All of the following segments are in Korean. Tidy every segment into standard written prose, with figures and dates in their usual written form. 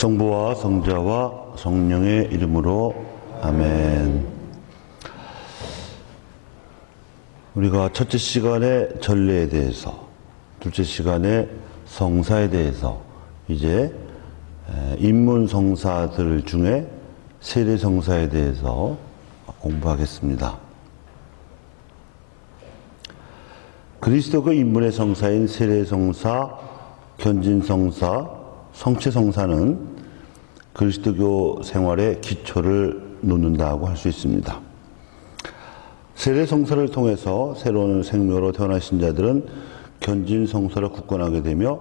성부와 성자와 성령의 이름으로 아멘. 우리가 첫째 시간에 전례에 대해서, 둘째 시간에 성사에 대해서, 이제 입문성사들 중에 세례성사에 대해서 공부하겠습니다. 그리스도의 입문의 성사인 세례성사, 견진성사, 성체성사는 그리스도교 생활의 기초를 놓는다고 할 수 있습니다. 세례성사를 통해서 새로운 생명으로 태어나신 자들은 견진성사로 굳건하게 되며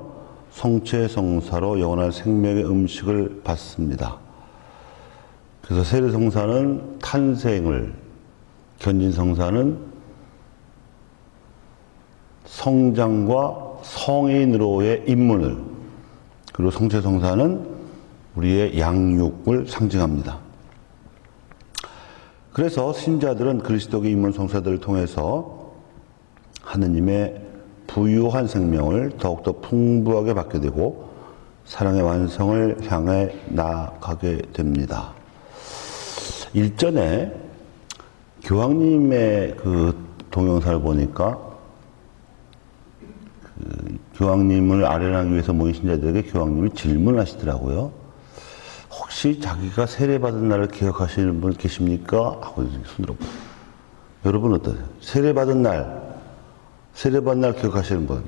성체성사로 영원한 생명의 음식을 받습니다. 그래서 세례성사는 탄생을, 견진성사는 성장과 성인으로의 입문을, 그리고 성체성사는 우리의 양육을 상징합니다. 그래서 신자들은 그리스도의 입문 성사들을 통해서 하느님의 부유한 생명을 더욱더 풍부하게 받게 되고 사랑의 완성을 향해 나아가게 됩니다. 일전에 교황님의 그 동영상을 보니까 교황님을 아련하기 위해서 모인 신자들에게 교황님이 질문을 하시더라고요. 혹시 자기가 세례받은 날을 기억하시는 분 계십니까? 하고 손들어. 여러분 어떠세요? 세례받은 날 기억하시는 분?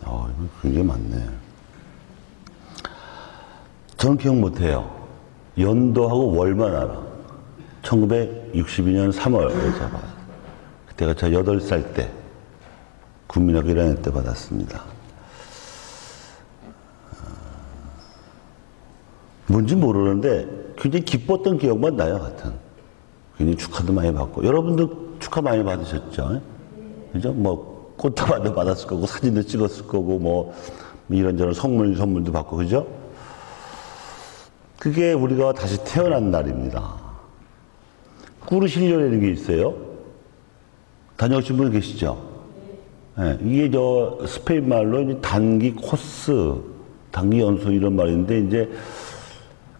이거 굉장히 많네. 저는 기억 못해요. 연도하고 월만 알아. 1962년 3월에 잡아요. 그때가 저 8살 때, 국민학교 1학년 때 받았습니다. 뭔지 모르는데 굉장히 기뻤던 기억만 나요, 하여튼. 굉장히 축하도 많이 받고. 여러분도 축하 많이 받으셨죠? 그죠? 뭐, 꽃다발도 받았을 거고, 사진도 찍었을 거고, 뭐, 이런저런 선물도 받고, 그죠? 그게 우리가 다시 태어난 날입니다. 꾸르실료라는 게 있어요. 다녀오신 분 계시죠? 네, 이게 스페인 말로 단기 코스, 단기 연수 이런 말인데, 이제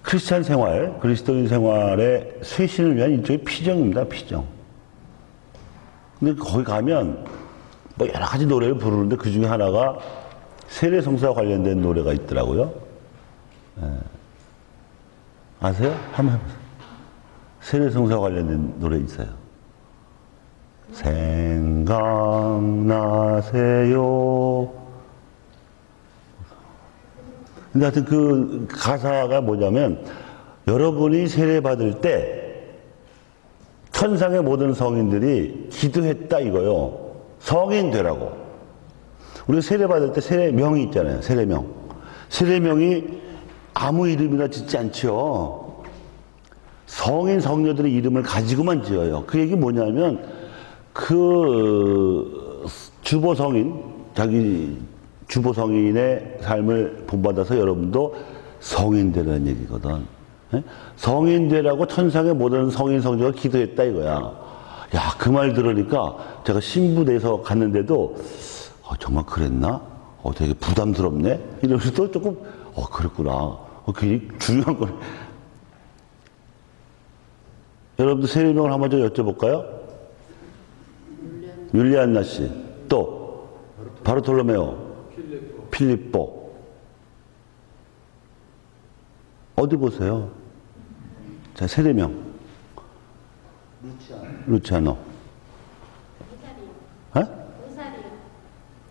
크리스찬 생활, 그리스도인 생활의 쇄신을 위한 일종의 피정입니다, 피정. 근데 거기 가면 뭐 여러 가지 노래를 부르는데 그 중에 하나가 세례성사와 관련된 노래가 있더라고요. 네. 아세요? 한번 해보세요. 세례성사와 관련된 노래 있어요. 생각나세요. 근데 하여튼 그 가사가 뭐냐면, 여러분이 세례받을 때 천상의 모든 성인들이 기도했다 이거요. 성인 되라고. 우리가 세례받을 때 세례명이 있잖아요. 세례명. 세례명이 아무 이름이나 짓지 않죠. 성인 성녀들의 이름을 가지고만 지어요. 그 얘기 뭐냐면, 그 주보성인, 자기 주보성인의 삶을 본받아서 여러분도 성인 되라는 얘기거든. 네? 성인 되라고 천상의 모든 성인 성녀가 기도했다 이거야. 야, 그 말 들으니까 제가 신부돼서 갔는데도 정말 그랬나? 되게 부담스럽네? 이러면서 조금 그랬구나. 그게 중요한 거네. 여러분도 세례명을 한번 좀 여쭤볼까요? 율리안나 씨, 또 바르톨로메오, 필리포. 어디 보세요? 자, 세례명. 루치아노.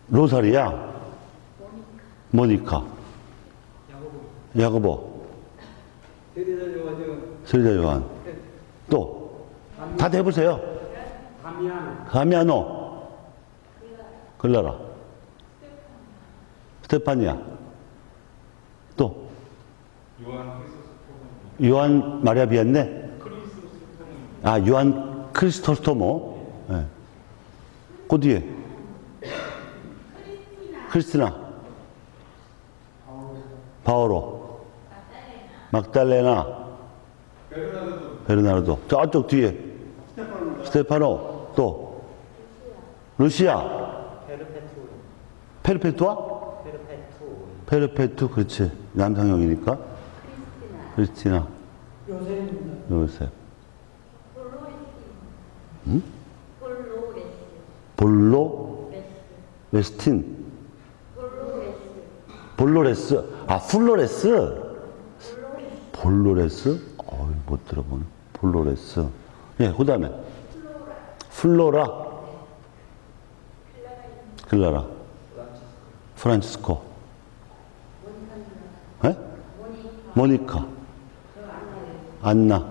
로사리아. 모니카. 야고보. 세례자 요한. 또 다 대보세요. 가미아노. 글라라. 스테파니아. 또 요한 마리아 비안네. 요한 크리스토스토모. 네. 그 뒤에 크리스티나. 바오로. 막달레나. 베르나르도. 저쪽 뒤에 스테파노. 또 루시아. 페르페투아? 페르페투, 그렇지. 남성형이니까. 크리스티나. 요셉. 응? 볼로? 웨스틴. 볼로레스. 아, 플로레스? 볼로레스? 못 들어보네. 볼로레스. 예, 그 다음에. 플로라. 클라라. 프란치스코. 예? 모니카. 안나.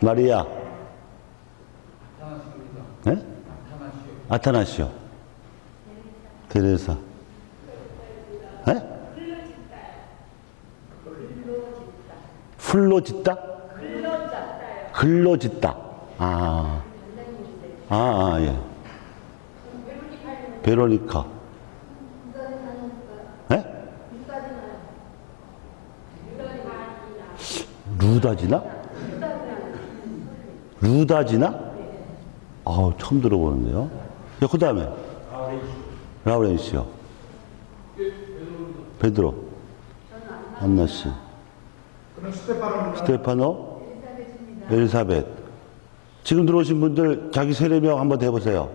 마리아. 예? 아타나시오. 테레사. 예? 플로짓다? 글로짓다. 예. 베로니카. 예? 루다지나? 루다지나? 처음 들어보는데요. 그 다음에. 라우렌시오. 베드로. 안나씨. 스테파노. 엘리사벳. 지금 들어오신 분들 자기 세례명 한번 대보세요.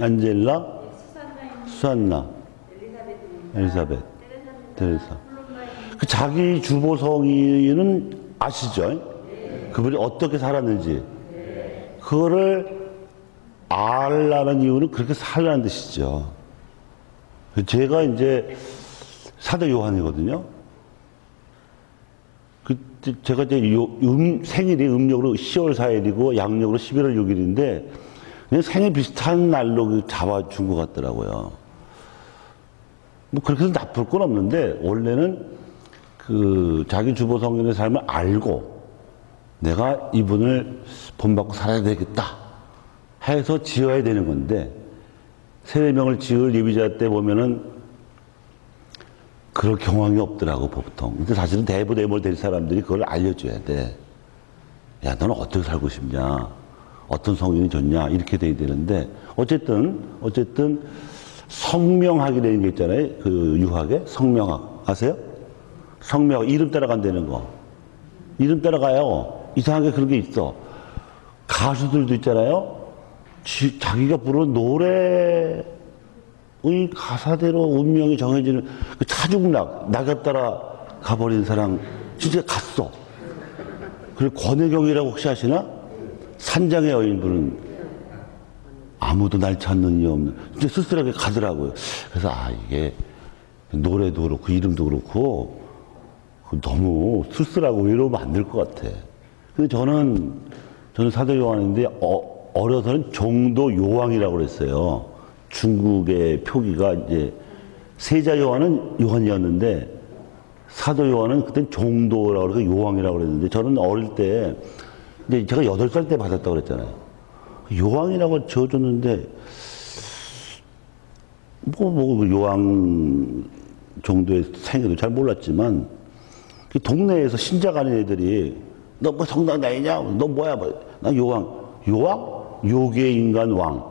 안젤라. 수산나. 엘리사벳. 테레사. 그 자기 주보성이는 아시죠? 그분이 어떻게 살았는지. 그거를 알라는 이유는 그렇게 살라는 뜻이죠. 제가 이제 사도 요한이거든요. 제가 이제 생일이 음력으로 10월 4일이고 양력으로 11월 6일인데 그냥 생일 비슷한 날로 잡아준 것 같더라고요. 뭐 그렇게 해서 나쁠 건 없는데 원래는 그 자기 주보 성인의 삶을 알고 내가 이분을 본받고 살아야 되겠다 해서 지어야 되는 건데 세례명을 지을 예비자 때 보면은 그럴 경황이 없더라고 보통. 근데 사실은 대부대모를 될 사람들이 그걸 알려줘야 돼. 야, 너는 어떻게 살고 싶냐? 어떤 성인이 좋냐? 이렇게 돼야 되는데 어쨌든 성명학이라는 게 있잖아요. 그 유학에 성명학 아세요? 성명학 이름 따라간다는 거. 이름 따라가요. 이상하게 그런 게 있어. 가수들도 있잖아요. 자기가 부르는 노래의 가사대로 운명이 정해지는 그 차중락, 낙엽 따라 가버린 사랑, 진짜 갔어. 그리고 권혜경이라고 혹시 아시나? 산장의 여인분은 아무도 날 찾는 이 없는, 진짜 쓸쓸하게 가더라고요. 그래서 이게 노래도 그렇고 이름도 그렇고 너무 쓸쓸하고 외로우면 안 될 것 같아. 근데 저는 사도 요한인데 어려서는 종도 요왕이라고 그랬어요. 중국의 표기가 이제 세자 요한은 요한이었는데 사도 요한은 그땐 종도라고 그래서 요왕이라고 그랬는데 저는 어릴 때 이제 제가 8살 때 받았다고 그랬잖아요. 요왕이라고 지어줬는데 뭐 요왕 정도의 생애도 잘 몰랐지만 그 동네에서 신작 아닌 애들이 너 뭐 성당 다니냐? 너 뭐야? 나 요왕. 요왕? 요괴 인간 왕.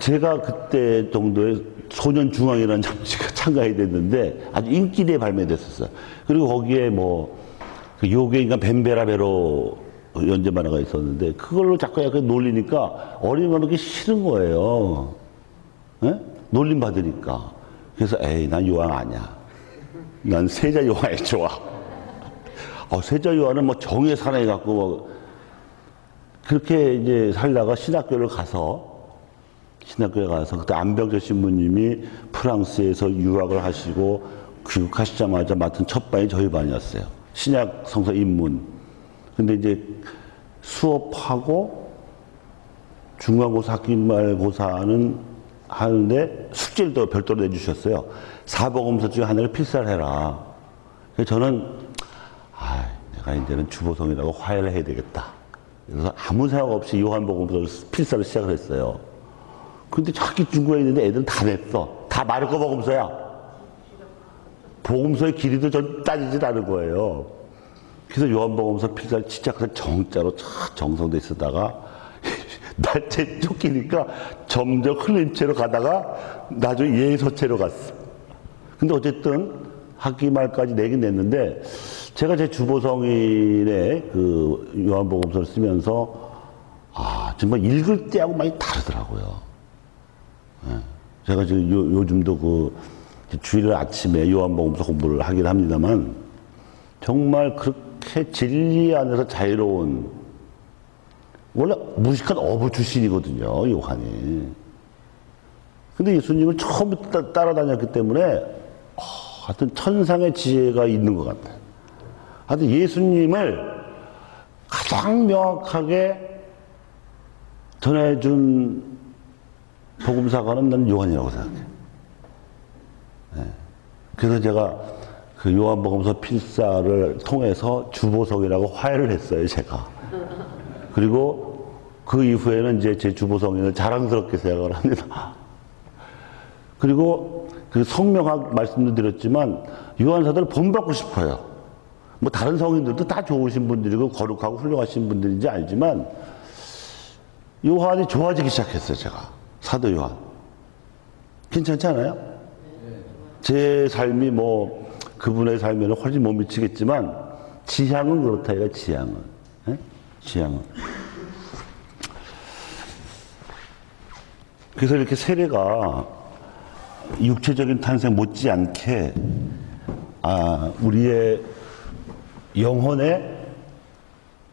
제가 그때 정도의 소년 중앙이라는 잡지가 창간이 됐는데 아주 인기리에 발매됐었어요. 그리고 거기에 그 요괴 인간 벤베라베로 연재 만화가 있었는데 그걸로 자꾸 약간 놀리니까 어린이가 싫은 거예요. 네? 놀림 받으니까. 그래서 난 요왕 아니야. 난 세자 요한이 좋아. 세자 요한은 정의 사나이 갖고 그렇게 이제 살다가 신학교에 가서 그때 안병철 신부님이 프랑스에서 유학을 하시고 귀국하시자마자 맡은 첫 반이 저희 반이었어요. 신약 성서 입문. 근데 이제 수업하고 중간고사 학기말고사는 하는데 숙제를 또 별도로 내주셨어요. 사복음서 중에 하나를 필사를 해라. 그래서 저는 내가 이제는 주보성이라고 화해를 해야 되겠다. 그래서 아무 생각 없이 요한복음서 필사를 시작을 했어요. 근데 학기 중고에 있는데 애들은 다 냈어. 다 마르코 복음서야. 복음서의 길이도 전 따지질 않은 거예요. 그래서 요한복음서 필사를 진짜 그냥 정자로 정성돼 있다가 날째 쫓기니까 점점 흘린 채로 가다가 나중에 예서채로 갔어. 근데 어쨌든 학기 말까지 내긴 냈는데 제가 제 주보성인의 그 요한복음서를 쓰면서 정말 읽을 때하고 많이 다르더라고요. 예. 제가 지금 요즘도 그 주일 아침에 요한복음서 공부를 하긴 합니다만 정말 그렇게 진리 안에서 자유로운 원래 무식한 어부 출신이거든요, 요한이. 근데 예수님을 처음부터 따라다녔기 때문에 하여튼 천상의 지혜가 있는 것 같아요. 하여튼 예수님을 가장 명확하게 전해준 복음사가는 나는 요한이라고 생각해요. 네. 그래서 제가 그 요한복음서 필사를 통해서 주보성이라고 화해를 했어요, 제가. 그리고 그 이후에는 이제 제 주보성인을 자랑스럽게 생각을 합니다. 그리고 그 성명학 말씀도 드렸지만 요한사도를 본받고 싶어요. 뭐 다른 성인들도 다 좋으신 분들이고 거룩하고 훌륭하신 분들인지 알지만 요한이 좋아지기 시작했어요, 제가. 사도 요한. 괜찮지 않아요? 제 삶이 뭐 그분의 삶에는 훨씬 못 미치겠지만 지향은 그렇다 이거 지향은. 네? 지향은. 그래서 이렇게 세례가 육체적인 탄생 못지않게 우리의 영혼에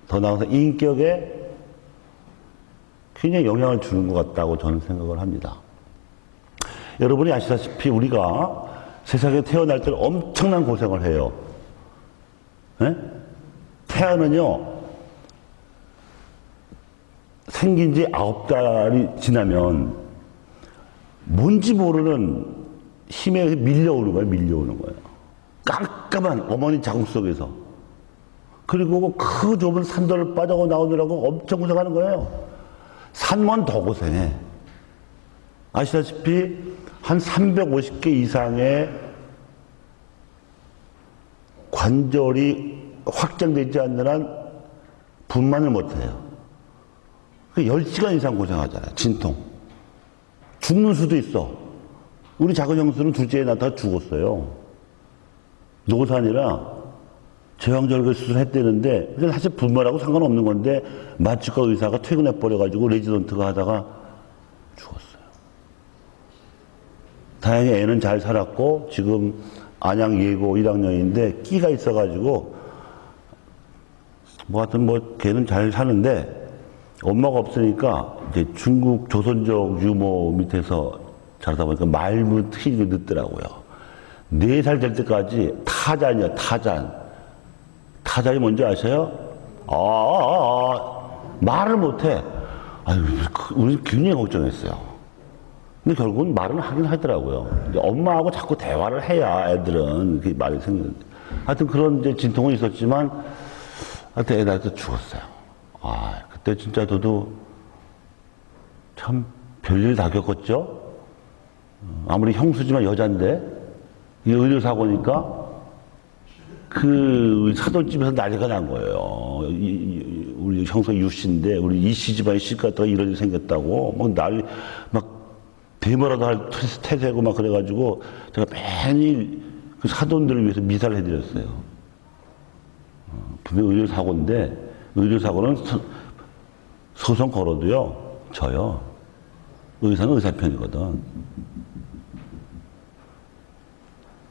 더 나아가서 인격에 굉장히 영향을 주는 것 같다고 저는 생각을 합니다. 여러분이 아시다시피 우리가 세상에 태어날 때는 엄청난 고생을 해요. 네? 태아는요, 생긴 지 9달이 지나면 뭔지 모르는 힘에 의해 밀려오는 거예요. 깜깜한 어머니 자궁 속에서. 그리고 그 좁은 산도를 빠져 나오느라고 엄청 고생하는 거예요. 산만 더 고생해. 아시다시피 한 350개 이상의 관절이 확장되지 않는 한 분만을 못해요. 10시간 이상 고생하잖아요. 진통. 죽는 수도 있어. 우리 작은 형수는 둘째에 낳다가 죽었어요. 노산이라 제왕절개 수술했대는데 사실 분만하고 상관없는 건데 마취과 의사가 퇴근해버려가지고 레지던트가 하다가 죽었어요. 다행히 애는 잘 살았고 지금 안양 예고 1학년인데 끼가 있어가지고 뭐 하여튼 뭐 걔는 잘 사는데 엄마가 없으니까 이제 중국 조선족 유모 밑에서 자라다 보니까 말문 튀기 늦더라고요. 4살 될 때까지 타잔이요, 타잔. 타잔이 뭔지 아세요? 말을 못해. 아유, 우리 굉장히 걱정했어요. 근데 결국은 말은 하긴 하더라고요. 엄마하고 자꾸 대화를 해야 애들은 그 말이 생기는데. 하여튼 그런 이제 진통은 있었지만, 하여튼 애들한테 죽었어요. 그때 진짜 저도 참 별일 다 겪었죠? 아무리 형수지만 여잔데, 이 의료사고니까 그 사돈집에서 난리가 난 거예요. 우리 형수 유씨인데, 우리 이씨 집안에 씨 갔다가 이런 일이 생겼다고, 막 난리, 막 대모라도 할 태세고 막 그래가지고 제가 매일 그 사돈들을 위해서 미사를 해드렸어요. 분명 의료사고인데, 의료사고는 소송 걸어도요, 져요. 의사는 의사 편이거든.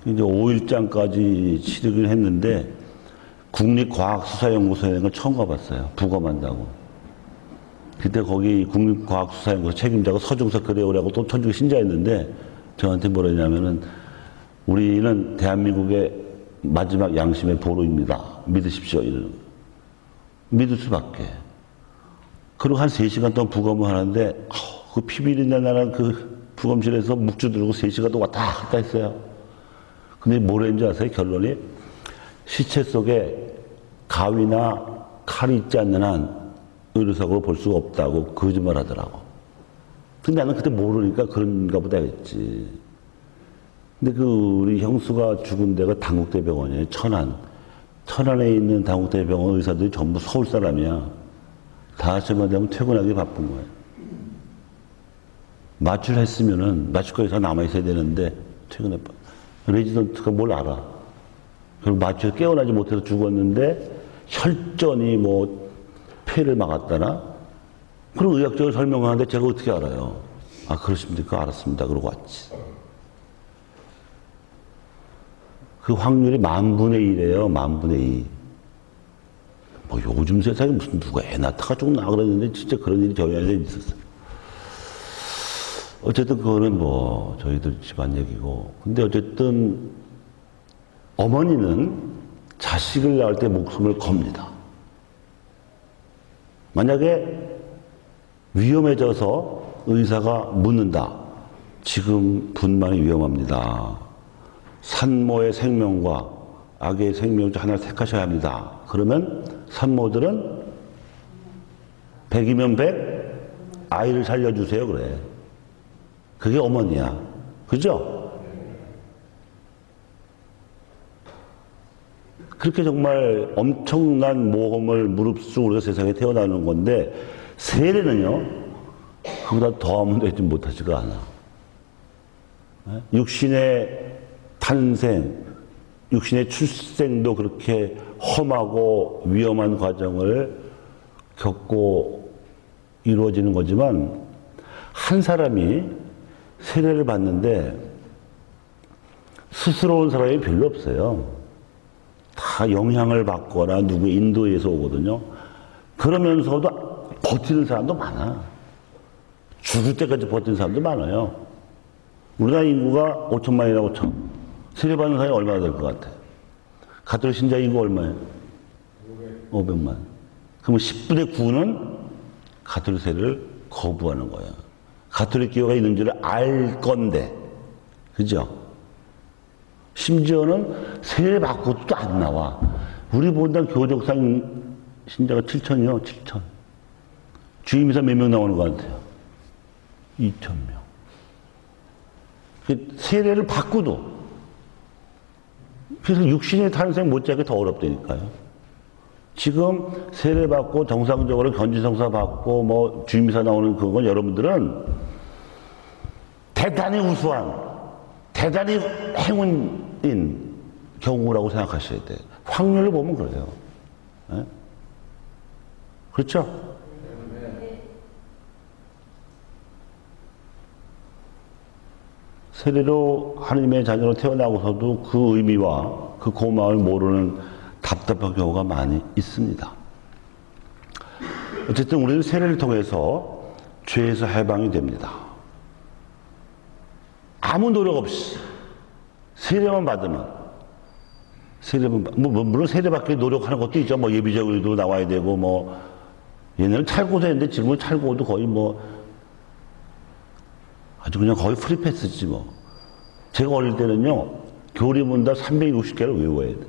이제 5일장까지 치르긴 했는데, 국립과학수사연구소에 있는 걸 처음 가봤어요. 부검한다고. 그때 거기 국립과학수사연구소 책임자가 서중석 그래오라고 또 천주교 신자였는데, 저한테 뭐라 했냐면은, 우리는 대한민국의 마지막 양심의 보루입니다. 믿으십시오. 이런. 믿을 수밖에. 그리고 한 3시간 동안 부검을 하는데, 그 피비린내 나는 그 부검실에서 묵주 들고 3시간 동안 왔다 갔다 했어요. 근데 뭐랬는지 아세요? 결론이? 시체 속에 가위나 칼이 있지 않는 한 의료사고로 볼 수가 없다고 거짓말 하더라고. 근데 나는 그때 모르니까 그런가 보다 했지. 근데 그 우리 형수가 죽은 데가 당국대병원이에요. 천안. 천안에 있는 당국대병원 의사들이 전부 서울 사람이야. 5시만 되면 퇴근하기 바쁜 거예요. 마취를 했으면은 마취과에서 남아있어야 되는데 최근에 레지던트가 뭘 알아. 그리고 마취에서 깨어나지 못해서 죽었는데 혈전이 뭐 폐를 막았다나 그런 의학적으로 설명을 하는데 제가 어떻게 알아요. 아 그러십니까? 알았습니다. 그러고 왔지. 그 확률이 10,000분의 1이에요. 10,000분의 2. 뭐 요즘 세상에 무슨 누가 애 낳다가 나 그랬는데 진짜 그런 일이 저희 안에 있었어요. 어쨌든 그거는 뭐 저희들 집안 얘기고. 근데 어쨌든 어머니는 자식을 낳을 때 목숨을 겁니다. 만약에 위험해져서 의사가 묻는다. 지금 분만이 위험합니다. 산모의 생명과 아기의 생명 중 하나를 택하셔야 합니다. 그러면 산모들은 100이면 100 아이를 살려주세요 그래. 그게 어머니야. 그죠? 그렇게 정말 엄청난 모험을 무릅쓰고 우리가 세상에 태어나는 건데 세례는요. 그보다 더하면 되지 못하지가 않아. 육신의 탄생, 육신의 출생도 그렇게 험하고 위험한 과정을 겪고 이루어지는 거지만 한 사람이 세례를 받는데 스스로운 사람이 별로 없어요. 다 영향을 받거나 누구의 인도에서 오거든요. 그러면서도 버티는 사람도 많아. 죽을 때까지 버티는 사람도 많아요. 우리나라 인구가 5천만이라고 쳐. 세례받는 사람이 얼마나 될 것 같아? 가톨릭 신자 인구 얼마예요? 500만. 그러면 10분의 9는 가톨릭 세례를 거부하는 거야. 가톨릭 기호가 있는 줄 알 건데. 그죠? 심지어는 세례 받고도 또 안 나와. 우리 본당 교족상 신자가 7천이요, 7천. 주임이사 몇 명 나오는 것 같아요? 2,000명. 세례를 받고도. 그래서 육신의 탄생 못지않게 더 어렵다니까요. 지금 세례 받고 정상적으로 견지성사 받고 뭐 주임이사 나오는 그건 여러분들은 대단히 우수한, 대단히 행운인 경우라고 생각하셔야 돼요. 확률을 보면 그래요. 네? 그렇죠? 세례로 하나님의 자녀로 태어나고서도 그 의미와 그 고마움을 모르는 답답한 경우가 많이 있습니다. 어쨌든 우리는 세례를 통해서 죄에서 해방이 됩니다. 아무 노력 없이 세례만 받으면 물론 세례받기 노력하는 것도 있죠. 뭐 예비적으로도 나와야 되고 뭐 옛날에는 찰고도 했는데 지금은 찰고도 거의 뭐 아주 그냥 거의 프리패스지 뭐. 제가 어릴 때는요, 교리문답 360개를 외워야 돼.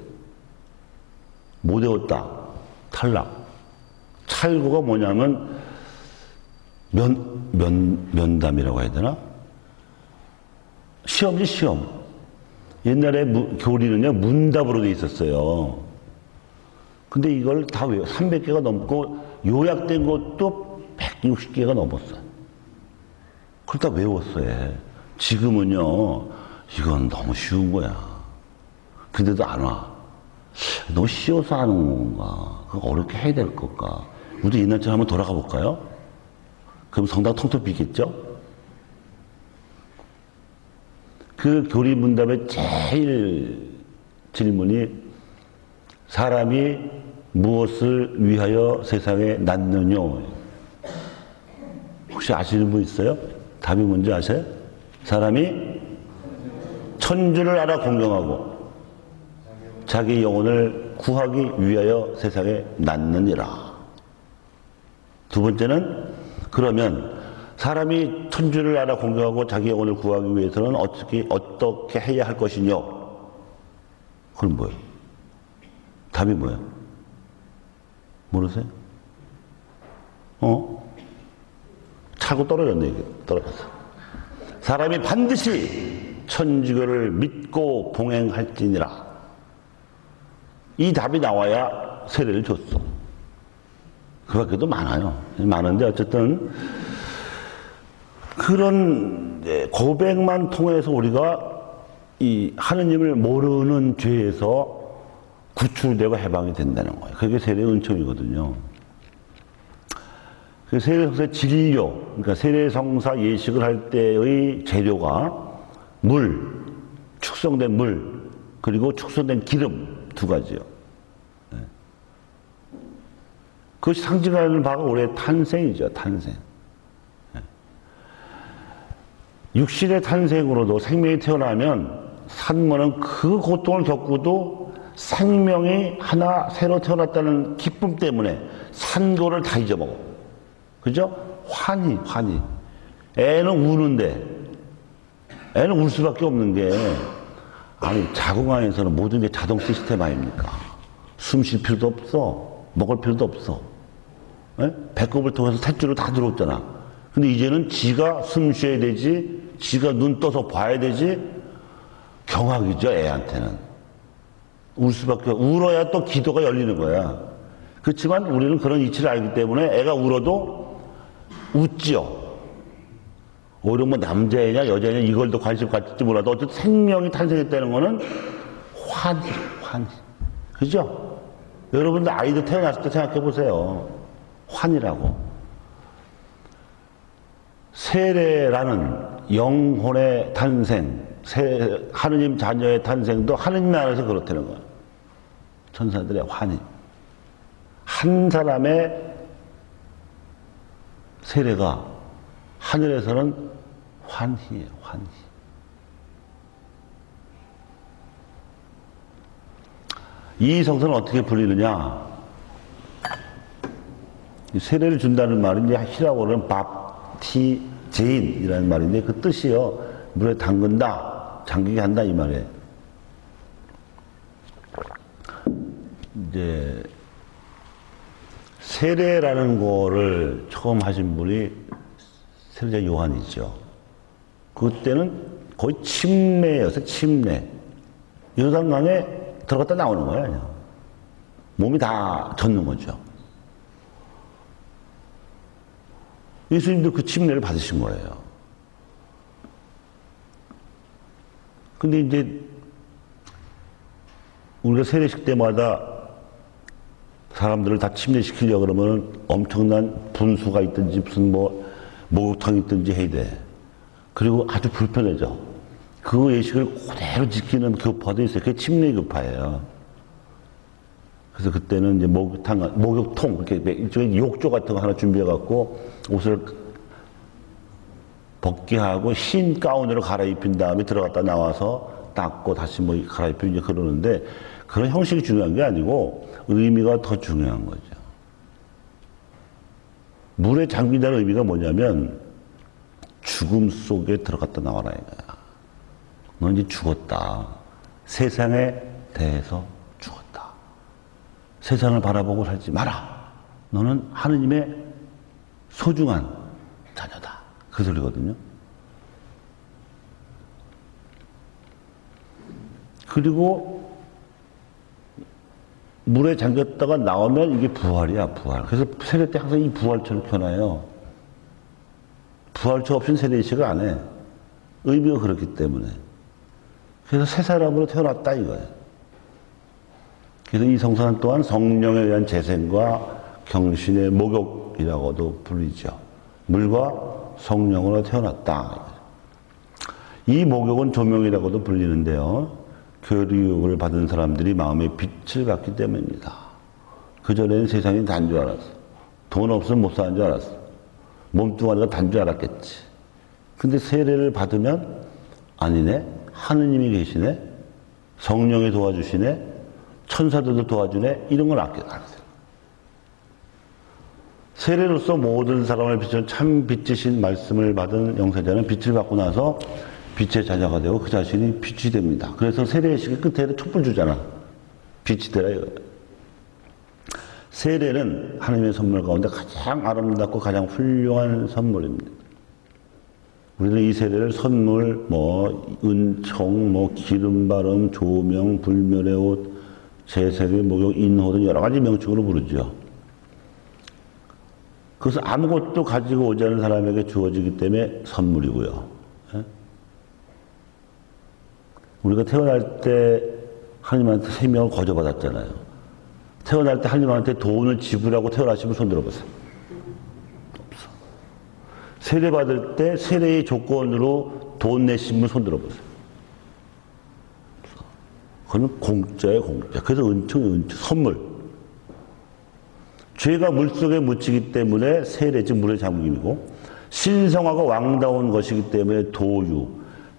못 외웠다. 탈락. 찰고가 뭐냐면, 면담이라고 해야 되나? 시험지 시험. 옛날에 교리는요, 문답으로 돼 있었어요. 근데 이걸 다 외워. 300개가 넘고, 요약된 것도 160개가 넘었어. 그걸 다 외웠어요. 지금은요, 이건 너무 쉬운 거야. 근데도 안 와. 너무 쉬워서 하는 건가? 그거 어렵게 해야 될 걸까? 우리 옛날처럼 한번 돌아가 볼까요? 그럼 성당 텅텅 비겠죠? 그 교리 문답의 제일 질문이 사람이 무엇을 위하여 세상에 났느냐? 혹시 아시는 분 있어요? 답이 뭔지 아세요? 사람이 천주를 알아 공경하고 자기 영혼을 구하기 위하여 세상에 났느니라. 두 번째는 그러면 사람이 천주를 알아 공경하고 자기 영혼을 구하기 위해서는 어떻게 해야 할 것이냐? 그건 뭐예요? 답이 뭐예요? 모르세요? 차고 떨어졌네, 이게. 떨어졌어. 사람이 반드시 천주교를 믿고 봉행할지니라. 이 답이 나와야 세례를 줬어. 그 밖에도 많아요. 많은데 어쨌든 그런 고백만 통해서 우리가 이 하느님을 모르는 죄에서 구출되고 해방이 된다는 거예요. 그게 세례의 은총이거든요. 그 세례성사 진료, 그러니까 세례성사 예식을 할 때의 재료가 물, 축성된 물, 그리고 축성된 기름 두 가지요. 네. 그것이 상징하는 바가 우리의 탄생이죠, 탄생. 네. 육신의 탄생으로도 생명이 태어나면 산모는 그 고통을 겪고도 생명이 하나 새로 태어났다는 기쁨 때문에 산고를 다 잊어먹어. 그죠? 환희. 애는 우는데, 애는 울 수밖에 없는 게, 아니, 자궁 안에서는 모든 게 자동 시스템 아닙니까? 숨 쉴 필요도 없어. 먹을 필요도 없어. 에? 배꼽을 통해서 탯줄로 다 들어왔잖아. 근데 이제는 지가 숨 쉬어야 되지, 지가 눈 떠서 봐야 되지, 경악이죠, 애한테는. 울 수밖에, 울어야 또 기도가 열리는 거야. 그렇지만 우리는 그런 이치를 알기 때문에 애가 울어도 웃지요. 오히려 뭐 남자애냐 여자애냐 이걸 더 관심 갖을지 몰라도 어쨌든 생명이 탄생했다는 거는 환희. 그죠? 여러분들 아이들 태어났을 때 생각해 보세요. 환희라고. 세례라는 영혼의 탄생, 하느님 자녀의 탄생도 하느님 나라에서 그렇다는 거예요. 천사들의 환희. 한 사람의 세례가 하늘에서는 환희예요, 환희. 이 성서는 어떻게 불리느냐? 세례를 준다는 말은 이제 히라고는 밥티제인이라는 말인데 그 뜻이요. 물에 담근다, 잠기게 한다 이 말이에요. 이제 세례라는 거를 처음 하신 분이 세례자 요한이죠. 그때는 거의 침례여서 침례. 요단강에 들어갔다 나오는 거예요. 그냥. 몸이 다 젖는 거죠. 예수님도 그 침례를 받으신 거예요. 근데 이제 우리가 세례식 때마다 사람들을 다 침례시키려고 그러면 엄청난 분수가 있든지 무슨 뭐 목욕탕이 있든지 해야 돼. 그리고 아주 불편해져. 그 예식을 그대로 지키는 교파도 있어요. 그게 침례 교파예요. 그래서 그때는 이제 목욕통, 이렇게 일종의 욕조 같은 거 하나 준비해갖고 옷을 벗게 하고 흰 가운으로 갈아입힌 다음에 들어갔다 나와서 닦고 다시 뭐 갈아입히고 이제 그러는데 그런 형식이 중요한 게 아니고 의미가 더 중요한 거죠. 물에 잠긴다는 의미가 뭐냐면 죽음 속에 들어갔다 나와라 이거야. 너 이제 죽었다. 세상에 대해서 죽었다. 세상을 바라보고 살지 마라. 너는 하느님의 소중한 자녀다. 그 소리거든요. 그리고 물에 잠겼다가 나오면 이게 부활이야, 부활. 그래서 세례 때 항상 이 부활초를 켜놔요. 부활초 없이는 세례식을 안 해. 의미가 그렇기 때문에. 그래서 새 사람으로 태어났다 이거예요. 그래서 이 성사는 또한 성령에 대한 재생과 경신의 목욕이라고도 불리죠. 물과 성령으로 태어났다. 이 목욕은 조명이라고도 불리는데요. 교육을 받은 사람들이 마음의 빛을 갖기 때문입니다. 그전에는 세상이 단 줄 알았어. 돈 없으면 못 사는 줄 알았어. 몸뚱아리가 단 줄 알았겠지. 근데 세례를 받으면 아니네. 하느님이 계시네. 성령이 도와주시네. 천사들도 도와주네. 이런 걸 알게 됐어요. 세례로서 모든 사람을 비추는 참 빛이신 말씀을 받은 영세자는 빛을 받고 나서 빛의 자녀가 되고 그 자신이 빛이 됩니다. 그래서 세례식의 끝에는 촛불 주잖아. 빛이 되라 이거예요. 세례는 하나님의 선물 가운데 가장 아름답고 가장 훌륭한 선물입니다. 우리는 이 세례를 선물, 은총, 기름 바름, 조명, 불멸의 옷, 제세례, 목욕, 인호 등 여러 가지 명칭으로 부르죠. 그것은 아무것도 가지고 오지 않은 사람에게 주어지기 때문에 선물이고요. 예? 우리가 태어날 때 하나님한테 생명을 거저받았잖아요. 태어날 때 하나님한테 돈을 지불하고 태어나시면 손 들어보세요. 없어. 세례 받을 때 세례의 조건으로 돈 내신 분 손 들어보세요. 없어. 그건 공짜예요, 공짜. 그래서 은총이 선물. 죄가 물속에 묻히기 때문에 세례, 즉 물의 잠김이고, 신성하고 왕다운 것이기 때문에 도유.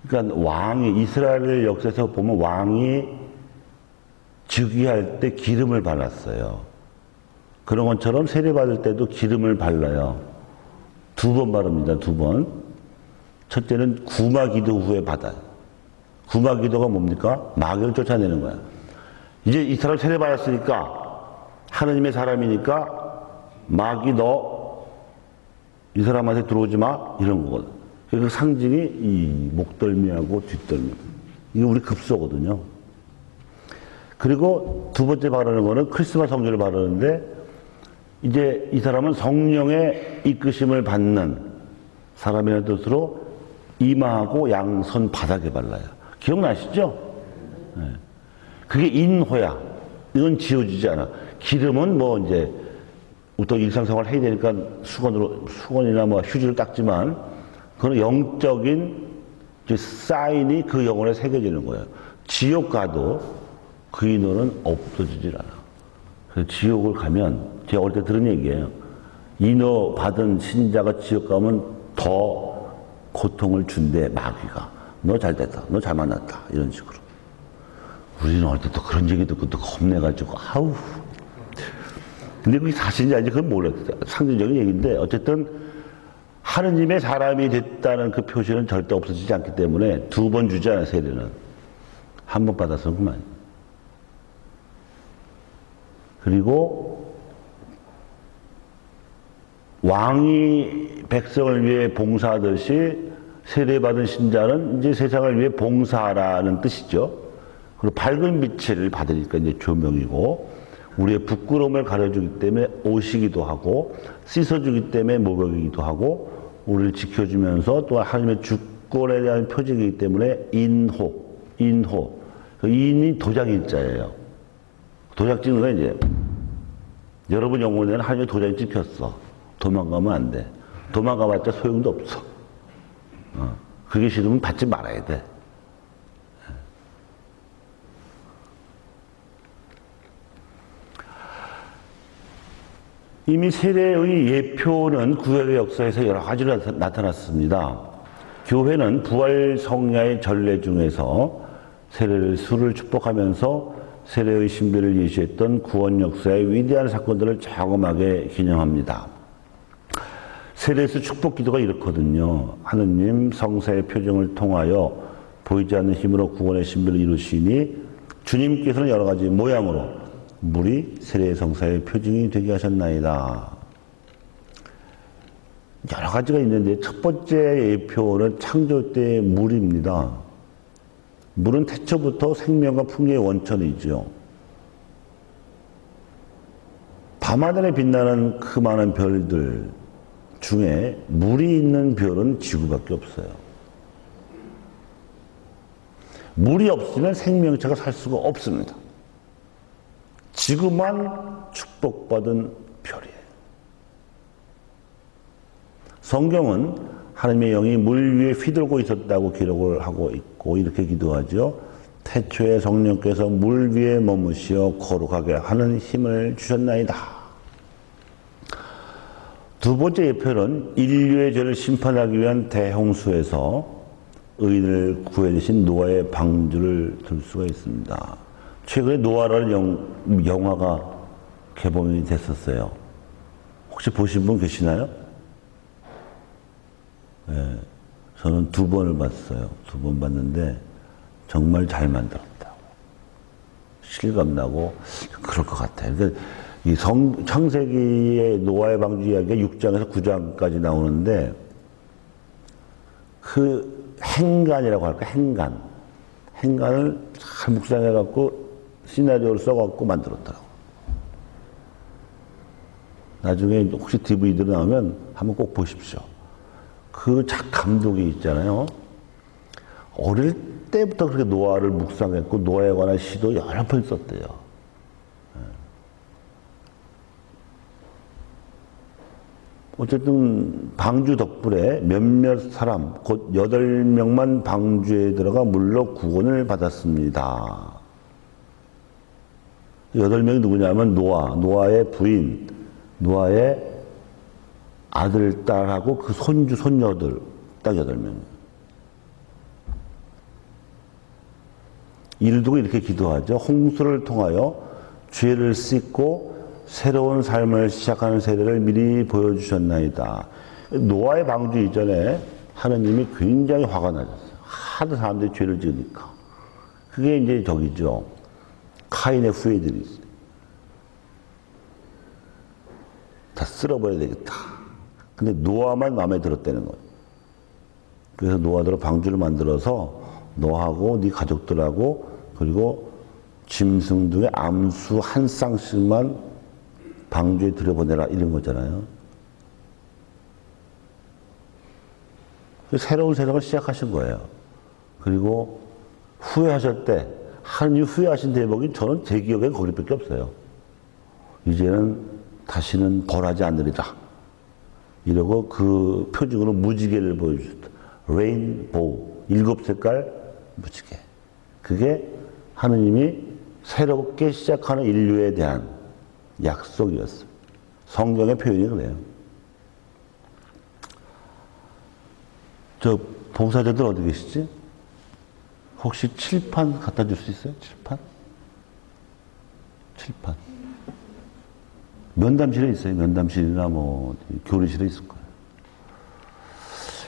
그러니까 왕이, 이스라엘 역사에서 보면 왕이 즉위할 때 기름을 발랐어요. 그런 것처럼 세례 받을 때도 기름을 발라요. 2번 바릅니다. 2번. 첫째는 구마 기도 후에 받아요. 구마 기도가 뭡니까? 마귀를 쫓아내는 거야. 이제 이 사람 세례 받았으니까 하느님의 사람이니까 마귀 너 이 사람한테 들어오지 마 이런 거거든. 그 상징이 이 목덜미하고 뒷덜미. 이게 우리 급소거든요. 그리고 두 번째 바르는 거는 크리스마스 성전을 바르는데 이제 이 사람은 성령의 이끄심을 받는 사람이라는 뜻으로 이마하고 양손 바닥에 발라요. 기억나시죠? 네. 그게 인호야. 이건 지워지지 않아. 기름은 뭐 이제 또 일상생활 해야 되니까 수건이나 뭐 휴지를 닦지만 그건 영적인 사인이 그 영혼에 새겨지는 거예요. 지옥 가도 그 인호는 없어지질 않아. 그래서 지옥을 가면 제가 어릴 때 들은 얘기예요. 인호 받은 신자가 지옥 가면 더 고통을 준대 마귀가. 너 잘 됐다. 너 잘 만났다. 이런 식으로. 우리는 어릴 때 또 그런 얘기 듣고 또 겁내가지고 아우. 근데 그게 사실인지 아닌지 그건 몰랐어요. 상징적인 얘기인데 어쨌든 하느님의 사람이 됐다는 그 표시는 절대 없어지지 않기 때문에 2번 주지 않아요. 세례는. 한 번 받아서 그만. 그리고 왕이 백성을 위해 봉사하듯이 세례받은 신자는 이제 세상을 위해 봉사하라는 뜻이죠. 그리고 밝은 빛을 받으니까 이제 조명이고, 우리의 부끄러움을 가려주기 때문에 옷이기도 하고, 씻어주기 때문에 목욕이기도 하고, 우리를 지켜주면서 또 하나님의 주권에 대한 표징이기 때문에 인호. 그 인이 도장일자예요. 도장 찍는 건 이제 여러분 영혼에는 하나님의 도장이 찍혔어. 도망가면 안 돼. 도망가봤자 소용도 없어. 그게 싫으면 받지 말아야 돼. 이미 세례의 예표는 구약의 역사에서 여러 가지로 나타났습니다. 교회는 부활 성야의 전례 중에서 세례를 수를 축복하면서 세례의 신비를 예시했던 구원 역사의 위대한 사건들을 자그마하게 기념합니다. 세례수 축복 기도가 이렇거든요. 하느님 성사의 표정을 통하여 보이지 않는 힘으로 구원의 신비를 이루시니 주님께서는 여러 가지 모양으로 물이 세례의 성사의 표징이 되게 하셨나이다. 여러 가지가 있는데 첫 번째 예표는 창조 때의 물입니다. 물은 태초부터 생명과 풍요의 원천이죠. 밤하늘에 빛나는 그 많은 별들 중에 물이 있는 별은 지구밖에 없어요. 물이 없으면 생명체가 살 수가 없습니다. 지구만 축복받은 별이에요. 성경은 하나님의 영이 물 위에 휘돌고 있었다고 기록을 하고 있고 이렇게 기도하죠. 태초에 성령께서 물 위에 머무시어 거룩하게 하는 힘을 주셨나이다. 두 번째 예표는 인류의 죄를 심판하기 위한 대홍수에서 의인을 구해주신 노아의 방주를 들 수가 있습니다. 최근에 노아라는 영화가 개봉이 됐었어요. 혹시 보신 분 계시나요? 네, 저는 2번을 봤어요. 2번 봤는데 정말 잘 만들었다고. 실감나고 그럴 것 같아요. 그러니까 이 창세기의 노아의 방주 이야기가 6장에서 9장까지 나오는데 그 행간이라고 할까? 행간을 잘 묵상해갖고 시나리오를 써갖고 만들었더라고. 나중에 혹시 DVD로 나오면 한번 꼭 보십시오. 그 감독이 있잖아요. 어릴 때부터 그렇게 노아를 묵상했고 노아에 관한 시도 여러 번 썼대요. 어쨌든 방주 덕분에 몇몇 사람, 곧 8명만 방주에 들어가 물로 구원을 받았습니다. 8명이 누구냐면 노아의 부인, 노아의 아들, 딸하고 그 손주, 손녀들 딱 8명. 이를 두고 이렇게 기도하죠. 홍수를 통하여 죄를 씻고 새로운 삶을 시작하는 세대를 미리 보여주셨나이다. 노아의 방주 이전에 하느님이 굉장히 화가 나셨어요. 하도 사람들이 죄를 지으니까. 그게 이제 저기죠. 카인의 후예들이 있어요. 다 쓸어버려야 되겠다. 근데 노아만 마음에 들었다는 거예요. 그래서 노아대로 방주를 만들어서 너하고 네 가족들하고 그리고 짐승 중에 암수 한 쌍씩만 방주에 들여보내라 이런 거잖아요. 새로운 세상을 시작하신 거예요. 그리고 후회하실 때 하나님 후회하신 대목이 저는 제 기억에 거기밖에 없어요. 이제는 다시는 벌하지 않으리라. 이러고 그 표징으로 무지개를 보여주셨다. 레인보우, 7색깔 무지개. 그게 하느님이 새롭게 시작하는 인류에 대한 약속이었어요. 성경의 표현이 그래요. 저 봉사자들 어디 계시지? 혹시 칠판 갖다 줄 수 있어요? 칠판. 면담실에 있어요. 면담실이나 뭐 교리실에 있을 거예요.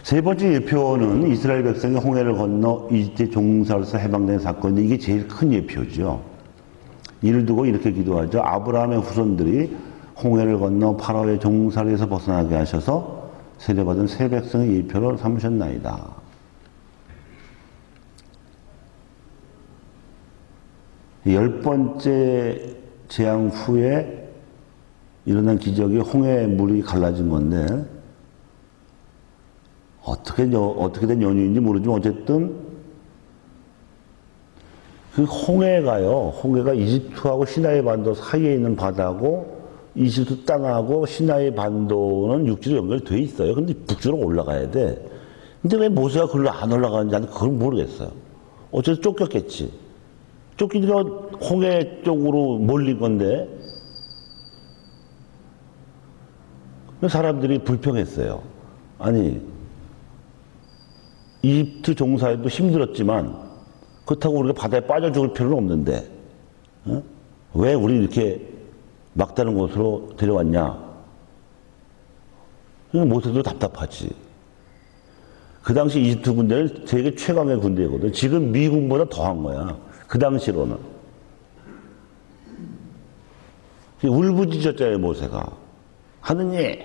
세 번째 예표는 이스라엘 백성이 홍해를 건너 이집트의 종살로서 해방된 사건인데 이게 제일 큰 예표죠. 이를 두고 이렇게 기도하죠. 아브라함의 후손들이 홍해를 건너 파라오의 종살이에서 벗어나게 하셔서 세례받은 새 백성의 예표로 삼으셨나이다. 열 번째 재앙 후에 일어난 기적이 홍해 물이 갈라진 건데 어떻게 된 연유인지 모르지만 어쨌든 그 홍해가 이집트하고 시나이 반도 사이에 있는 바다고 이집트 땅하고 시나이 반도는 육지로 연결돼 있어요. 근데 북쪽으로 올라가야 돼. 근데 왜 모세가 그걸로 안 올라가는지 나는 그걸 모르겠어요. 어쨌든 쫓겼겠지. 쫓기니까 홍해 쪽으로 몰린 건데 사람들이 불평했어요. 아니 이집트 종사에도 힘들었지만 그렇다고 우리가 바다에 빠져 죽을 필요는 없는데 왜 우리 이렇게 막다른 곳으로 데려왔냐. 모세도 답답하지. 그 당시 이집트 군대는 세계 최강의 군대거든. 지금 미군보다 더한 거야. 그 당시로는. 울부짖었잖아요, 모세가. 하느님,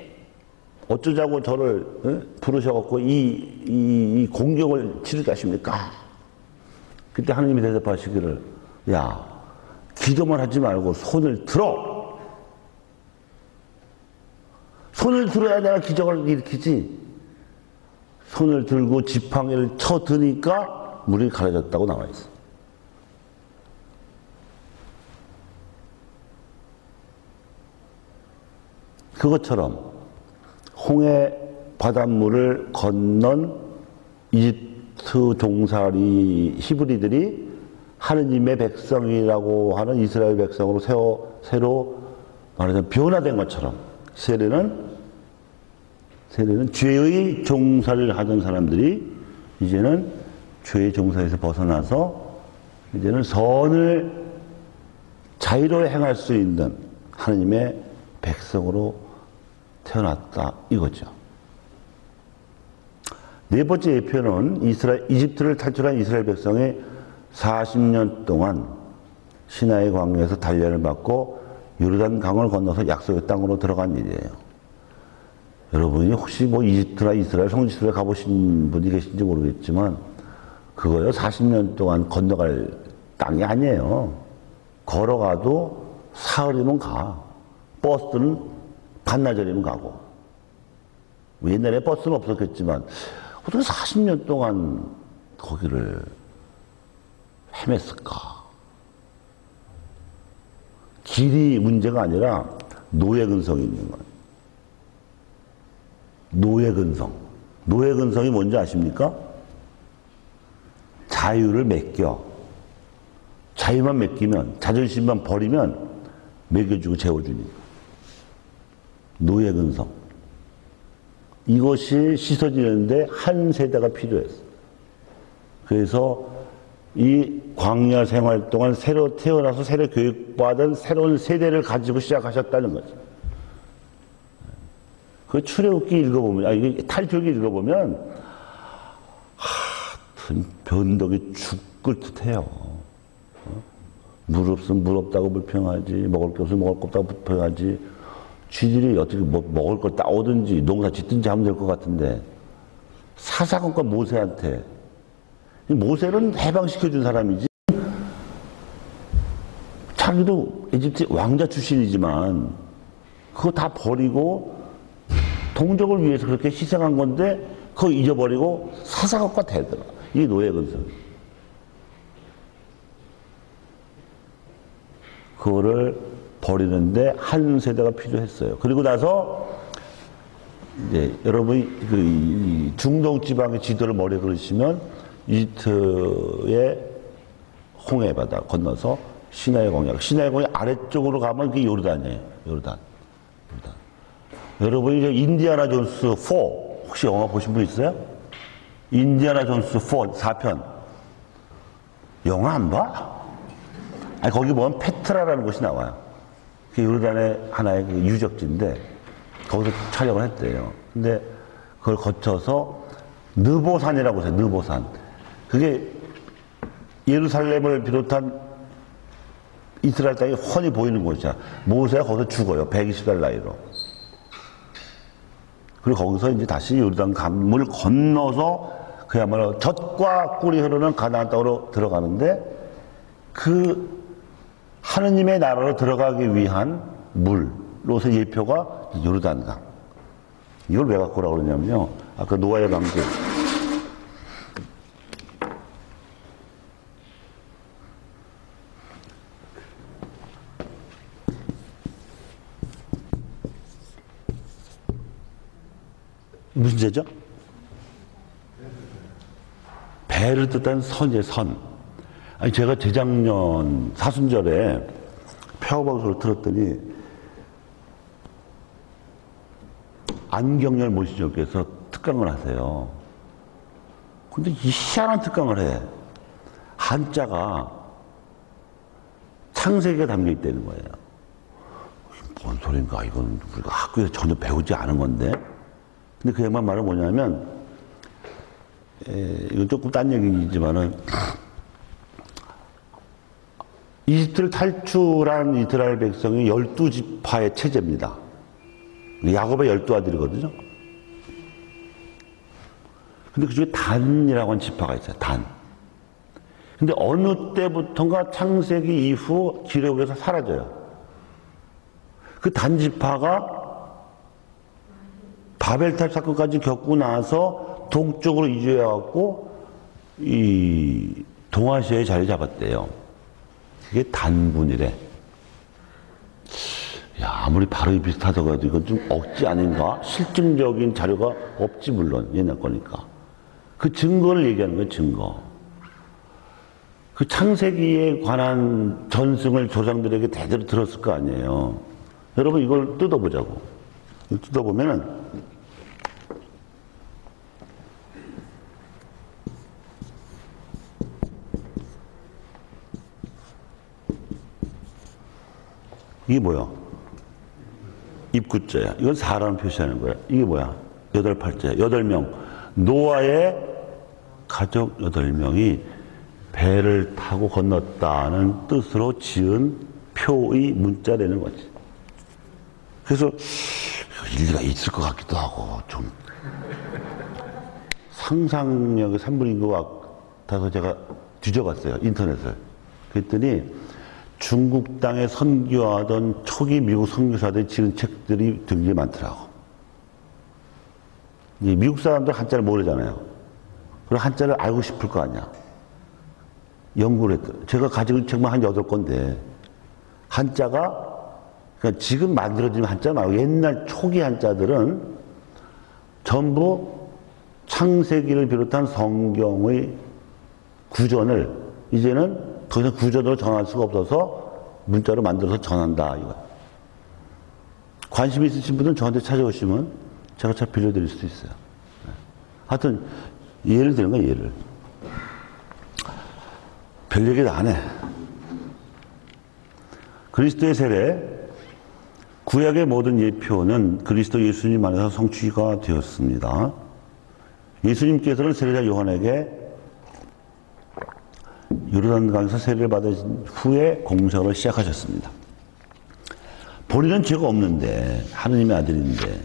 어쩌자고 저를 부르셔갖고 이 공격을 치르게 하십니까? 그때 하느님이 대답하시기를, 야, 기도만 하지 말고 손을 들어! 손을 들어야 내가 기적을 일으키지. 손을 들고 지팡이를 쳐드니까 물이 가라졌다고 나와 있어. 그것처럼 홍해 바닷물을 건넌 이집트 종살이 히브리들이 하느님의 백성이라고 하는 이스라엘 백성으로 새로 말하자면 변화된 것처럼 세례는 죄의 종살이를 하던 사람들이 이제는 죄의 종살에서 벗어나서 이제는 선을 자유로 행할 수 있는 하느님의 백성으로 태어났다 이거죠. 네 번째 예표는 이집트를 탈출한 이스라엘 백성이 40년 동안 시나이 광야에서 단련을 받고 요르단 강을 건너서 약속의 땅으로 들어간 일이에요. 여러분이 혹시 뭐 이집트나 이스라엘 성지순례 가보신 분이 계신지 모르겠지만 그거요 40년 동안 건너갈 땅이 아니에요. 걸어가도 사흘이면 가. 버스는 반나절이면 가고. 뭐 옛날에 버스는 없었겠지만 어떻게 40년 동안 거기를 헤맸을까? 길이 문제가 아니라 노예근성이 있는 거예요. 노예근성. 노예근성이 뭔지 아십니까? 자유를 맡겨. 자유만 맡기면, 자존심만 버리면 먹여주고 재워주니까. 노예근성. 이것이 씻어지는데 한 세대가 필요했어. 그래서 이 광야 생활 동안 새로 태어나서 새로 교육받은 새로운 세대를 가지고 시작하셨다는 거죠. 그 출애굽기 읽어보면, 이게 탈출기 읽어보면, 변덕이 죽을 듯 해요. 물 없으면 물 없다고 불평하지, 먹을 게 없으면 먹을 거 없다고 불평하지, 쥐들이 어떻게 먹을 걸 따오든지 농사 짓든지 하면 될 것 같은데, 사사건과 모세한테, 모세는 해방시켜준 사람이지, 자기도 에집트 왕자 출신이지만, 그거 다 버리고, 동족을 위해서 그렇게 희생한 건데, 그거 잊어버리고 사사건과 대더라. 이게 노예근성. 그거를 버리는데 한 세대가 필요했어요. 그리고 나서 이제 여러분이 그 중동 지방의 지도를 머리에 그리시면 이집트의 홍해 바다 건너서 시나이 광야. 시나이 광야 아래쪽으로 가면 그게 요르단이에요. 요르단. 여러분이 이제 인디아나 존스 4 혹시 영화 보신 분 있어요? 인디아나 존스 4편. 영화 안 봐? 아니, 거기 보면 페트라라는 곳이 나와요. 그게 요르단의 하나의 그 유적지인데, 거기서 촬영을 했대요. 근데 그걸 거쳐서 느보산이라고 해요, 느보산. 그게 예루살렘을 비롯한 이스라엘 땅이 훤히 보이는 곳이야. 모세가 거기서 죽어요. 120살 나이로. 그리고 거기서 이제 다시 요르단 강물을 건너서 그야말로 젖과 꿀이 흐르는 가나안 땅으로 들어가는데, 그 하느님의 나라로 들어가기 위한 물로서 예표가 요르단강. 이걸 왜 갖고 오라고 그러냐면요. 아까 노아의 방주. 무슨 제죠? 배를 뜻한 선이에요, 선. 아니, 제가 재작년 사순절에 폐허방송을 들었더니 안경열 모시조께서 특강을 하세요. 근데 이 희한한 특강을 해. 한자가 창세기에 담겨 있다는 거예요. 뭔 소린가? 이건 우리가 학교에서 전혀 배우지 않은 건데. 근데 그 양반 말은 뭐냐면, 이건 조금 딴 얘기지만은, 이집트를 탈출한 이스라엘 백성이 12지파의 체제입니다. 야곱의 12아들이거든요. 근데 그 중에 단이라고 하는 지파가 있어요, 단. 근데 어느 때부턴가 창세기 이후 기록에서 사라져요. 그 단 지파가 바벨탑 사건까지 겪고 나서 동쪽으로 이주해갖고 이 동아시아에 자리 잡았대요. 그게 단군이래. 야, 아무리 발음이 비슷하다고 이건 좀 억지 아닌가? 실증적인 자료가 없지, 물론. 옛날 거니까. 그 증거를 얘기하는 거예요, 증거. 그 창세기에 관한 전승을 조상들에게 대대로 들었을 거 아니에요. 여러분, 이걸 뜯어보자고. 뜯어보면은, 이게 뭐야? 입구자야. 이건 사람을 표시하는 거야. 이게 뭐야? 8팔자야. 8명. 노아의 가족 8명이 배를 타고 건넜다는 뜻으로 지은 표의 문자라는 거지. 그래서 일리가 있을 것 같기도 하고 좀 상상력의 산물인 것 같아서 제가 뒤져봤어요. 인터넷을. 그랬더니 중국 땅에 선교하던 초기 미국 선교사들이 지은 책들이 되게 많더라고. 이 미국 사람들 한자를 모르잖아요. 그럼 한자를 알고 싶을 거 아니야. 연구를 했더라고요. 제가 가지고 있는 책만 한 8권인데 한자가 그러니까 지금 만들어진 한자 말고 옛날 초기 한자들은 전부 창세기를 비롯한 성경의 구전을 이제는 더 이상 구전으로 전할 수가 없어서 문자로 만들어서 전한다. 이거. 관심 있으신 분은 저한테 찾아오시면 제가 잘 빌려드릴 수도 있어요. 하여튼 예를 드는 거예요. 예를. 별 얘기도 안 해. 그리스도의 세례, 구약의 모든 예표는 그리스도 예수님 안에서 성취가 되었습니다. 예수님께서는 세례자 요한에게 요르단강에서 세례를 받으신 후에 공생을 시작하셨습니다. 본인은 죄가 없는데 하느님의 아들인데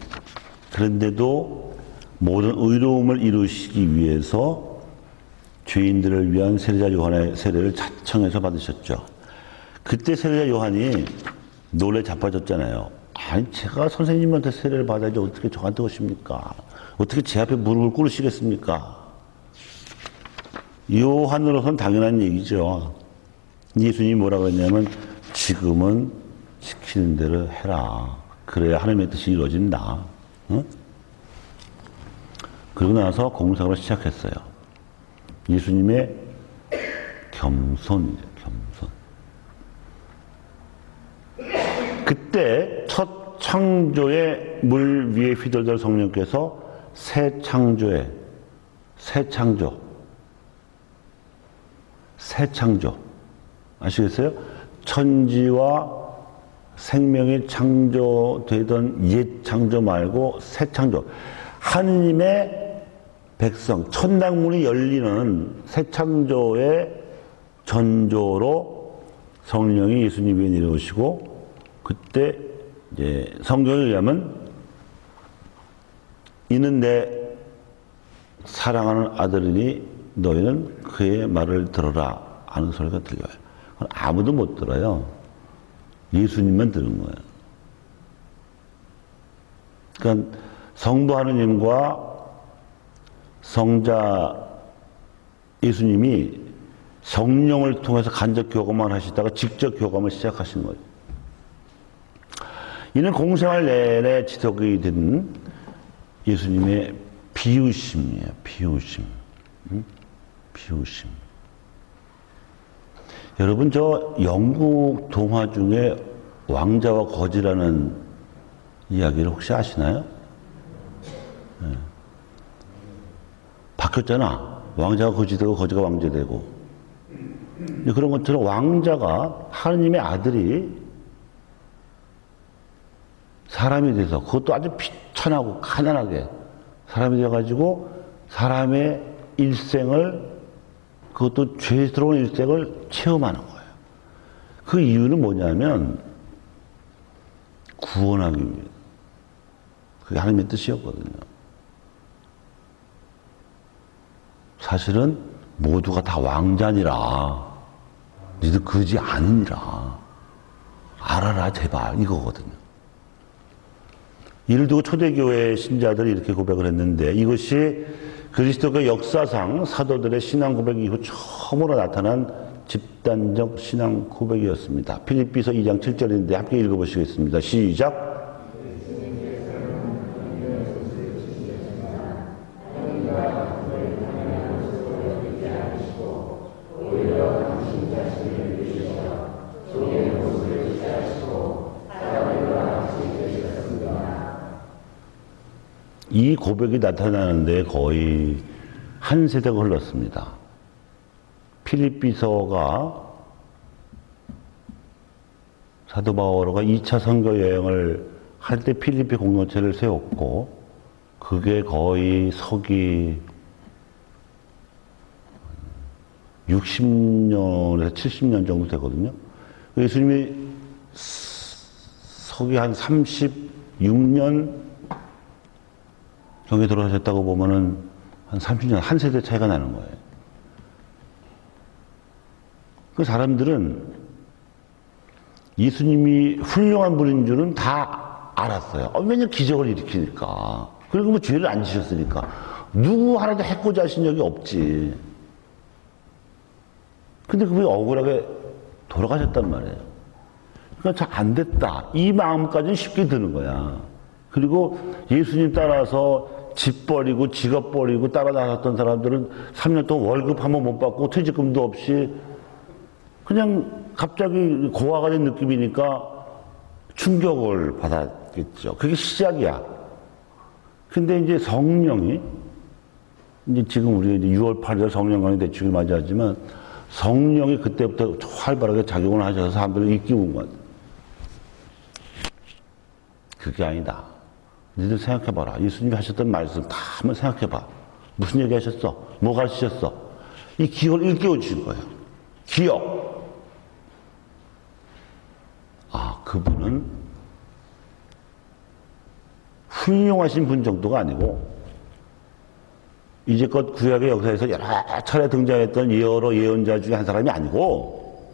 그런데도 모든 의로움을 이루시기 위해서 죄인들을 위한 세례자 요한의 세례를 자청해서 받으셨죠. 그때 세례자 요한이 놀래 자빠졌잖아요. 아니 제가 선생님한테 세례를 받아야지 어떻게 저한테 오십니까? 어떻게 제 앞에 무릎을 꿇으시겠습니까? 요한으로서는 당연한 얘기죠. 예수님이 뭐라고 했냐면 지금은 시키는 대로 해라. 그래야 하나님의 뜻이 이루어진다. 응? 그러고 나서 공생을 시작했어요. 예수님의 겸손이죠. 겸손. 그때 첫 창조의 물 위에 휘둘던 성령께서 새 창조 아시겠어요? 천지와 생명이 창조되던 옛 창조 말고 새 창조. 하느님의 백성, 천당문이 열리는 새 창조의 전조로 성령이 예수님 위에 내려오시고 그때 이제 성경에 의하면 이는 내 사랑하는 아들이니 너희는 그의 말을 들어라 하는 소리가 들려요. 아무도 못 들어요. 예수님만 들은 거예요. 그러니까 성부 하느님과 성자 예수님이 성령을 통해서 간접 교감을 하시다가 직접 교감을 시작하신 거예요. 이는 공생활 내내 지속이 된 예수님의 비유심이에요. 비유심. 비유심. 여러분 저 영국 동화 중에 왕자와 거지라는 이야기를 혹시 아시나요? 네. 바뀌었잖아. 왕자가 거지 되고 거지가 왕자 되고. 그런 것처럼 왕자가 하느님의 아들이 사람이 돼서 그것도 아주 비천하고 가난하게 사람이 되어가지고 사람의 일생을 그것도 죄스러운 일생을 체험하는 거예요. 그 이유는 뭐냐면 구원하기 위해. 그게 하나님의 뜻이었거든요. 사실은 모두가 다 왕자니라. 니들 거지 아니니라. 알아라 제발 이거거든요. 이를 두고 초대교회 신자들이 이렇게 고백을 했는데 이것이 그리스도교 역사상 사도들의 신앙 고백 이후 처음으로 나타난 집단적 신앙 고백이었습니다. 필립비서 2장 7절인데 함께 읽어보시겠습니다. 시작. 이 고백이 나타나는데 거의 한 세대가 흘렀습니다. 필립비서가 사도 바오로가 2차 선교 여행을 할 때 필리피 공동체를 세웠고 그게 거의 서기 60년에서 70년 정도 되거든요. 예수님이 서기 한 36년 정에 돌아가셨다고 보면은 한 30년, 한 세대 차이가 나는 거예요. 그 사람들은 예수님이 훌륭한 분인 줄은 다 알았어요. 왜냐면 기적을 일으키니까. 그리고 뭐 죄를 안 지셨으니까. 누구 하나도 해코지 하신 적이 없지. 근데 그분이 억울하게 돌아가셨단 말이에요. 그러니까 잘 안 됐다. 이 마음까지는 쉽게 드는 거야. 그리고 예수님 따라서 집 버리고 직업 버리고 따라다녔던 사람들은 3년 동안 월급 한 번 못 받고 퇴직금도 없이 그냥 갑자기 고아가 된 느낌이니까 충격을 받았겠죠. 그게 시작이야. 근데 이제 성령이 이제 지금 우리가 이제 6월 8일 성령강의 대축을 맞이하지만 성령이 그때부터 활발하게 작용을 하셔서 사람들을 일깨운 것. 그게 아니다. 너희들 생각해봐라. 예수님이 하셨던 말씀 다 한번 생각해봐. 무슨 얘기 하셨어? 뭐 가르치셨어? 이 기억을 일깨워 주신 거예요. 기억. 그분은 훌륭하신 분 정도가 아니고 이제껏 구약의 역사에서 여러 차례 등장했던 여러 예언자 중에 한 사람이 아니고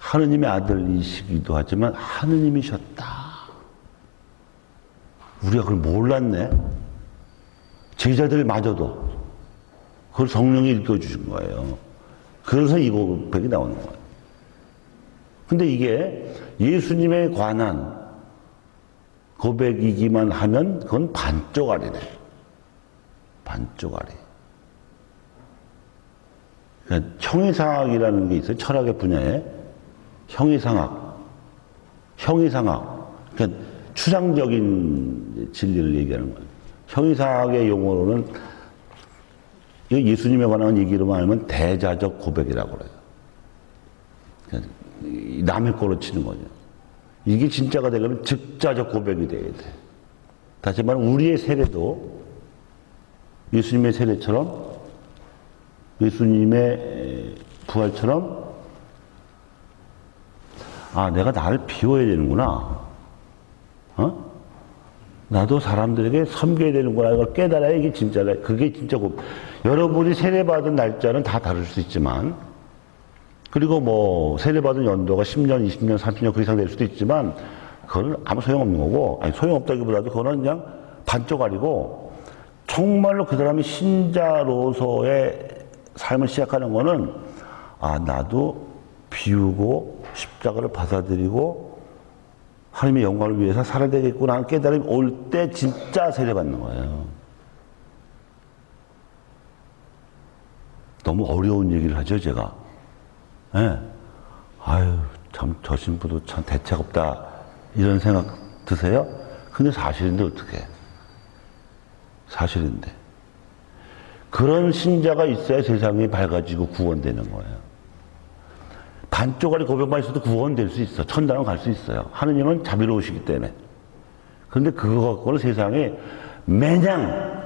하느님의 아들이시기도 하지만 하느님이셨다. 우리가 그걸 몰랐네. 제자들마저도 그걸 성령이 일깨워주신 거예요. 그래서 이 고백이 나오는 거예요. 근데 이게 예수님에 관한 고백이기만 하면 그건 반쪽알이네. 반쪽알이. 그러니까 형이상학이라는 게 있어요. 철학의 분야에. 형이상학. 그러니까 추상적인 진리를 얘기하는 거예요. 형이상학의 용어로는 예수님에 관한 얘기로만 하면 대자적 고백이라고 그래요. 그러니까 남의 거로 치는 거죠. 이게 진짜가 되려면 즉자적 고백이 돼야 돼. 다시 말하면 우리의 세례도 예수님의 세례처럼 예수님의 부활처럼 내가 나를 비워야 되는구나. 나도 사람들에게 섬겨야 되는구나. 이걸 깨달아야 이게 진짜다. 그게 진짜 여러분이 세례받은 날짜는 다 다를 수 있지만 그리고 뭐 세례받은 연도가 10년, 20년, 30년 그 이상 될 수도 있지만 그건 아무 소용없는 거고 소용없다기보다도 그거는 그냥 반쪽알이고 정말로 그 사람이 신자로서의 삶을 시작하는 거는 나도 비우고 십자가를 받아들이고 하나님의 영광을 위해서 살아야 되겠구나 하는 깨달음이 올 때 진짜 세례받는 거예요. 너무 어려운 얘기를 하죠, 제가. 네. 참, 저 신부도 참 대책 없다. 이런 생각 드세요? 근데 사실인데, 어떡해. 사실인데. 그런 신자가 있어야 세상이 밝아지고 구원되는 거예요. 반쪽알이 고백만 있어도 구원될 수 있어. 천당은 갈 수 있어요. 하느님은 자비로우시기 때문에. 그런데 그거 갖고는 세상에 매냥,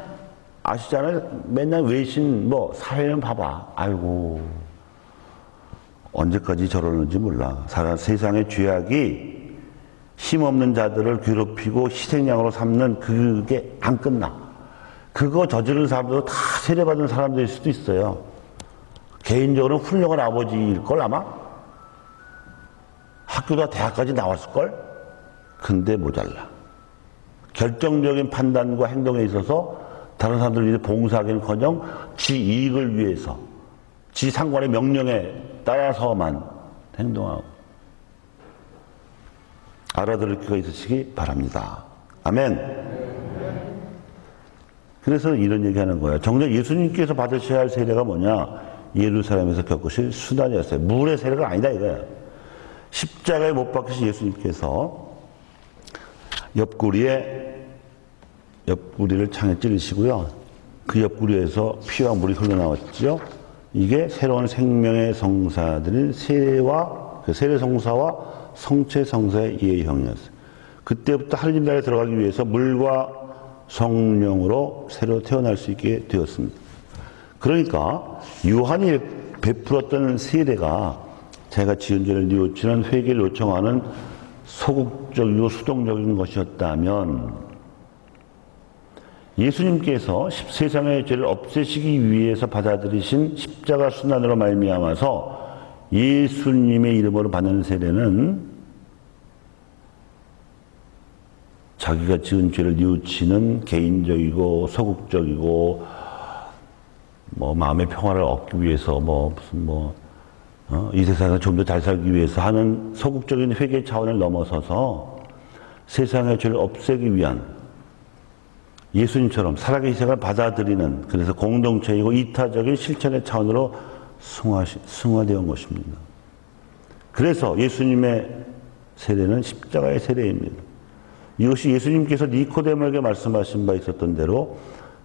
아시잖아요? 맨날 외신, 사회는 봐봐. 아이고. 언제까지 저러는지 몰라. 세상의 죄악이 힘없는 자들을 괴롭히고 희생양으로 삼는 그게 안 끝나. 그거 저지른 사람들도 다 세례받은 사람들일 수도 있어요. 개인적으로 훌륭한 아버지일걸 아마? 학교다 대학까지 나왔을걸? 근데 모자라. 결정적인 판단과 행동에 있어서 다른 사람들 위해 봉사하기는커녕 지 이익을 위해서 지 상관의 명령에 따라서만 행동하고 알아들을 기회가 있으시기 바랍니다. 아멘. 그래서 이런 얘기하는 거예요. 정작 예수님께서 받으셔야 할 세례가 뭐냐? 예루살렘에서 겪으실 수단이었어요. 물의 세례가 아니다 이거예요. 십자가에 못 박히신 예수님께서 옆구리를 창에 찌르시고요. 그 옆구리에서 피와 물이 흘러나왔죠. 이게 새로운 생명의 성사들인 세례 성사와 성체 성사의 예형이었어요. 그때부터 하느님 나라에 들어가기 위해서 물과 성령으로 새로 태어날 수 있게 되었습니다. 그러니까 요한이 베풀었던 세례가 자기가 지은 죄를 뉘우치는 회개를 요청하는 소극적이고 수동적인 것이었다면 예수님께서 세상의 죄를 없애시기 위해서 받아들이신 십자가 순환으로 말미암아서 예수님의 이름으로 받는 세례는 자기가 지은 죄를 뉘우치는 개인적이고 소극적이고 뭐 마음의 평화를 얻기 위해서 이 세상에 좀 더 잘 살기 위해서 하는 소극적인 회개 차원을 넘어서서 세상의 죄를 없애기 위한 예수님처럼 살아계신 생을 받아들이는, 그래서 공동체이고 이타적인 실천의 차원으로 승화되어 온 것입니다. 그래서 예수님의 세례는 십자가의 세례입니다. 이것이 예수님께서 니코데모에게 말씀하신 바 있었던 대로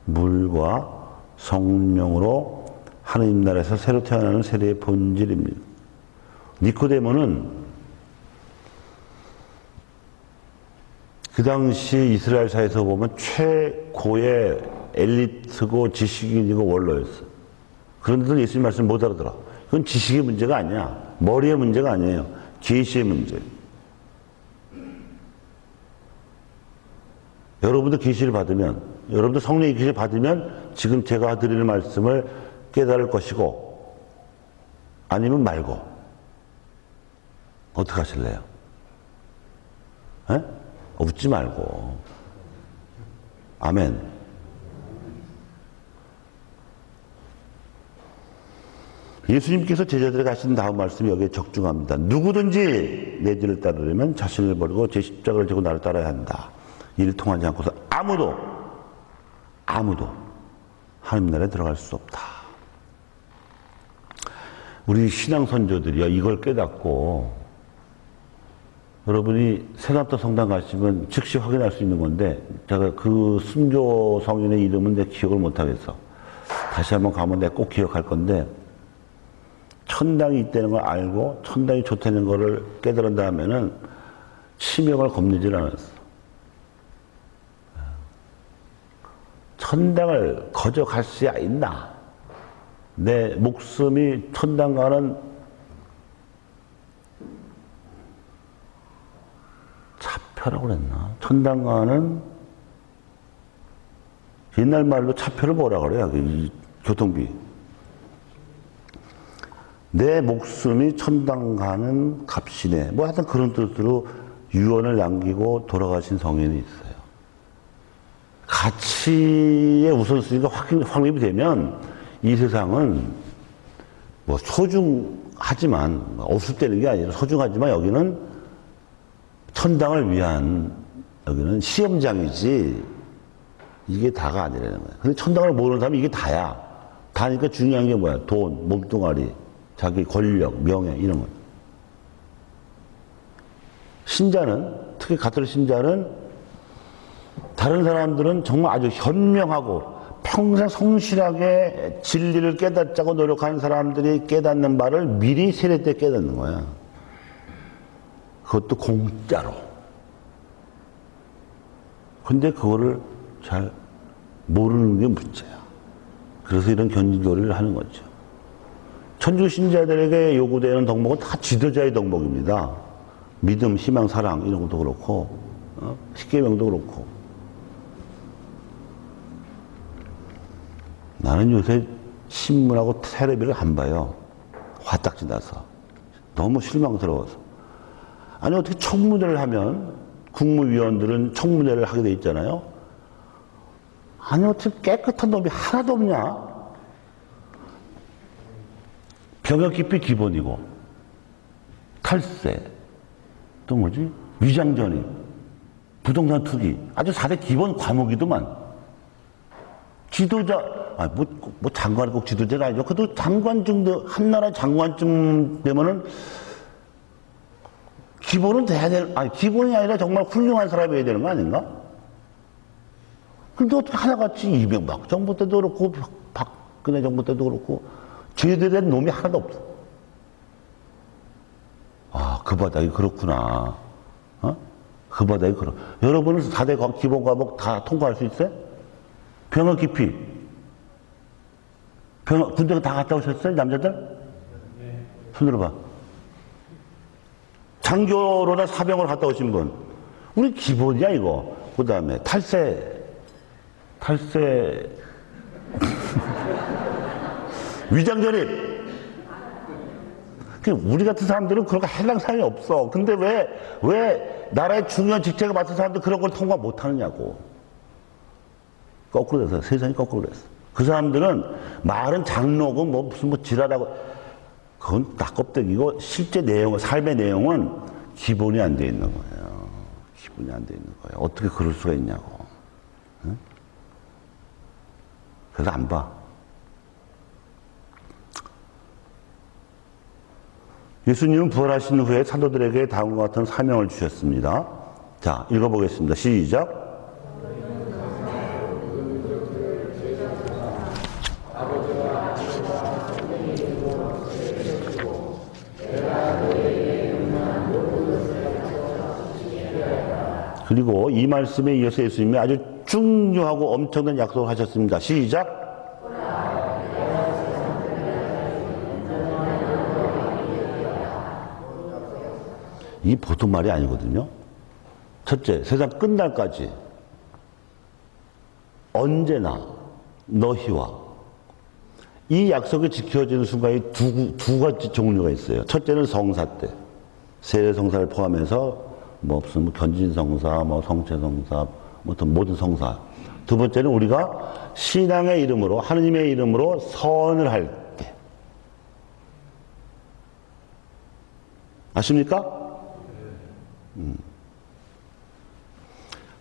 물과 성령으로 하느님 나라에서 새로 태어나는 세례의 본질입니다. 니코데모는 그 당시 이스라엘 사회에서 보면 최고의 엘리트고 지식인이고 원로였어요. 그런데도 예수님 말씀 못 알아들어. 그건 지식의 문제가 아니야. 머리의 문제가 아니에요. 계시의 문제. 여러분도 계시를 받으면, 여러분도 성령의 계시를 받으면 지금 제가 드리는 말씀을 깨달을 것이고, 아니면 말고. 어떻게 하실래요? 에? 웃지 말고. 아멘. 예수님께서 제자들에게 하신 다음 말씀이 여기에 적중합니다. 누구든지 내 뒤를 따르려면 자신을 버리고 제 십자가를 지고 나를 따라야 한다. 이를 통하지 않고서 아무도 하나님 나라에 들어갈 수 없다. 우리 신앙 선조들이요, 이걸 깨닫고, 여러분이 세남도 성당 가시면 즉시 확인할 수 있는 건데, 제가 그 순교 성인의 이름은 내 기억을 못하겠어. 다시 한번 가면 내가 꼭 기억할 건데, 천당이 있다는 걸 알고 천당이 좋다는 거를 깨달은 다음에는 치명을 겁내질 않았어. 천당을 거저 갈 수야 있나? 내 목숨이 천당 가는 차표라고 그랬나? 천당 가는 옛날 말로 차표를 뭐라 그래요? 이 교통비. 내 목숨이 천당 가는 값이네. 뭐 하여튼 그런 뜻으로 유언을 남기고 돌아가신 성인이 있어요. 가치의 우선순위가 확립이 되면 이 세상은 뭐 소중하지만, 없을때는 게 아니라 소중하지만 여기는 천당을 위한 여기는 시험장이지 이게 다가 아니라는 거야. 근데 천당을 모르는 사람이 이게 다야. 다니까 중요한 게 뭐야? 돈, 몸뚱아리, 자기 권력, 명예 이런 거. 신자는, 특히 가톨릭 신자는 다른 사람들은 정말 아주 현명하고 평생 성실하게 진리를 깨닫자고 노력하는 사람들이 깨닫는 바를 미리 세례 때 깨닫는 거야. 그것도 공짜로. 근데 그거를 잘 모르는 게 문제야. 그래서 이런 견진교리를 하는 거죠. 천주 신자들에게 요구되는 덕목은 다 지도자의 덕목입니다. 믿음, 희망, 사랑 이런 것도 그렇고, 십계명도 그렇고. 나는 요새 신문하고 텔레비를 안 봐요. 화딱지 나서. 너무 실망스러워서. 아니 어떻게 청문회를 하면 국무위원들은 청문회를 하게 돼 있잖아요. 아니 어떻게 깨끗한 놈이 하나도 없냐? 병역 기피 기본이고, 탈세, 또 뭐지? 위장전입, 부동산 투기, 아주 4대 기본 과목이더만. 지도자, 뭐 장관이 꼭 지도자는 아니죠. 그래도 장관증도, 한나라 장관증 되면은 기본은 돼야 기본이 아니라 정말 훌륭한 사람이 어야 되는 거 아닌가? 근데 어떻게 하나같이 이명박 정부 때도 그렇고, 박근혜 정부 때도 그렇고, 제대로 된 놈이 하나도 없어. 아, 그 바닥이 그렇구나. 그 바닥이 그렇. 여러분은 4대 기본 과목 다 통과할 수 있어요? 병역 기피. 군대 다 갔다 오셨어요? 남자들? 네. 손 들어봐. 장교로나 사병으로 갔다 오신 분. 우리 기본이야, 이거. 그 다음에 탈세. 위장전입. 우리 같은 사람들은 그런 거 해당 사항이 없어. 근데 왜 나라의 중요한 직책을 맡은 사람들 그런 걸 통과 못 하느냐고. 거꾸로 돼서, 세상이 거꾸로 됐어. 그 사람들은 말은 장로고 무슨 지랄하고, 그건 다 껍데기고, 실제 내용, 삶의 내용은 기본이 안 돼 있는 거예요. 기본이 안 돼 있는 거예요. 어떻게 그럴 수가 있냐고. 응? 그래서 안 봐. 예수님은 부활하신 후에 사도들에게 다음과 같은 사명을 주셨습니다. 자, 읽어보겠습니다. 시작. 그리고 이 말씀에 이어서 예수님이 아주 중요하고 엄청난 약속을 하셨습니다. 시작. 이 보통 말이 아니거든요. 첫째, 세상 끝날까지 언제나 너희와 이 약속이 지켜지는 순간에 두 가지 종류가 있어요. 첫째는 성사 때, 세례 성사를 포함해서 무슨 견진 성사, 성체 성사, 모든 성사. 두 번째는 우리가 신앙의 이름으로, 하느님의 이름으로 선을 할 때. 아십니까?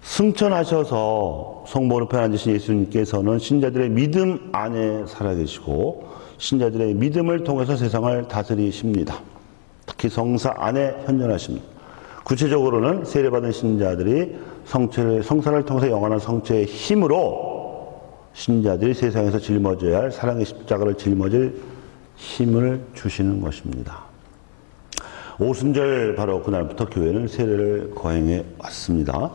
승천하셔서 성모로 편안하신 예수님께서는 신자들의 믿음 안에 살아계시고 신자들의 믿음을 통해서 세상을 다스리십니다. 특히 성사 안에 현존하십니다. 구체적으로는 세례받은 신자들이 성사를 통해서 영원한 성체의 힘으로 신자들이 세상에서 짊어져야 할 사랑의 십자가를 짊어질 힘을 주시는 것입니다. 오순절 바로 그날부터 교회는 세례를 거행해 왔습니다.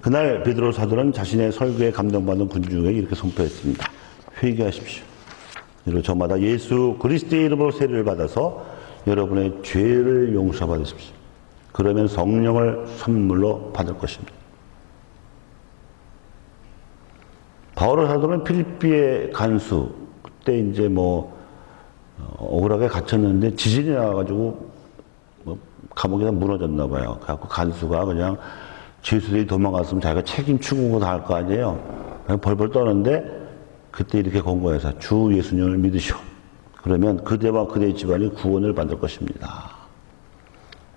그날 베드로 사도는 자신의 설교에 감동받은 군중에게 이렇게 선포했습니다. 회개하십시오. 그리고 저마다 예수 그리스도의 이름으로 세례를 받아서 여러분의 죄를 용서받으십시오. 그러면 성령을 선물로 받을 것입니다. 바울 사도는 필리피의 간수, 그때 이제 억울하게 갇혔는데 지진이 나와가지고 감옥에다 무너졌나 봐요. 그래갖고 간수가 그냥 죄수들이 도망갔으면 자기가 책임 추궁고 다 할 거 아니에요. 벌벌 떠는데 그때 이렇게 권고해서 주 예수님을 믿으시오. 그러면 그대와 그대의 집안이 구원을 받을 것입니다.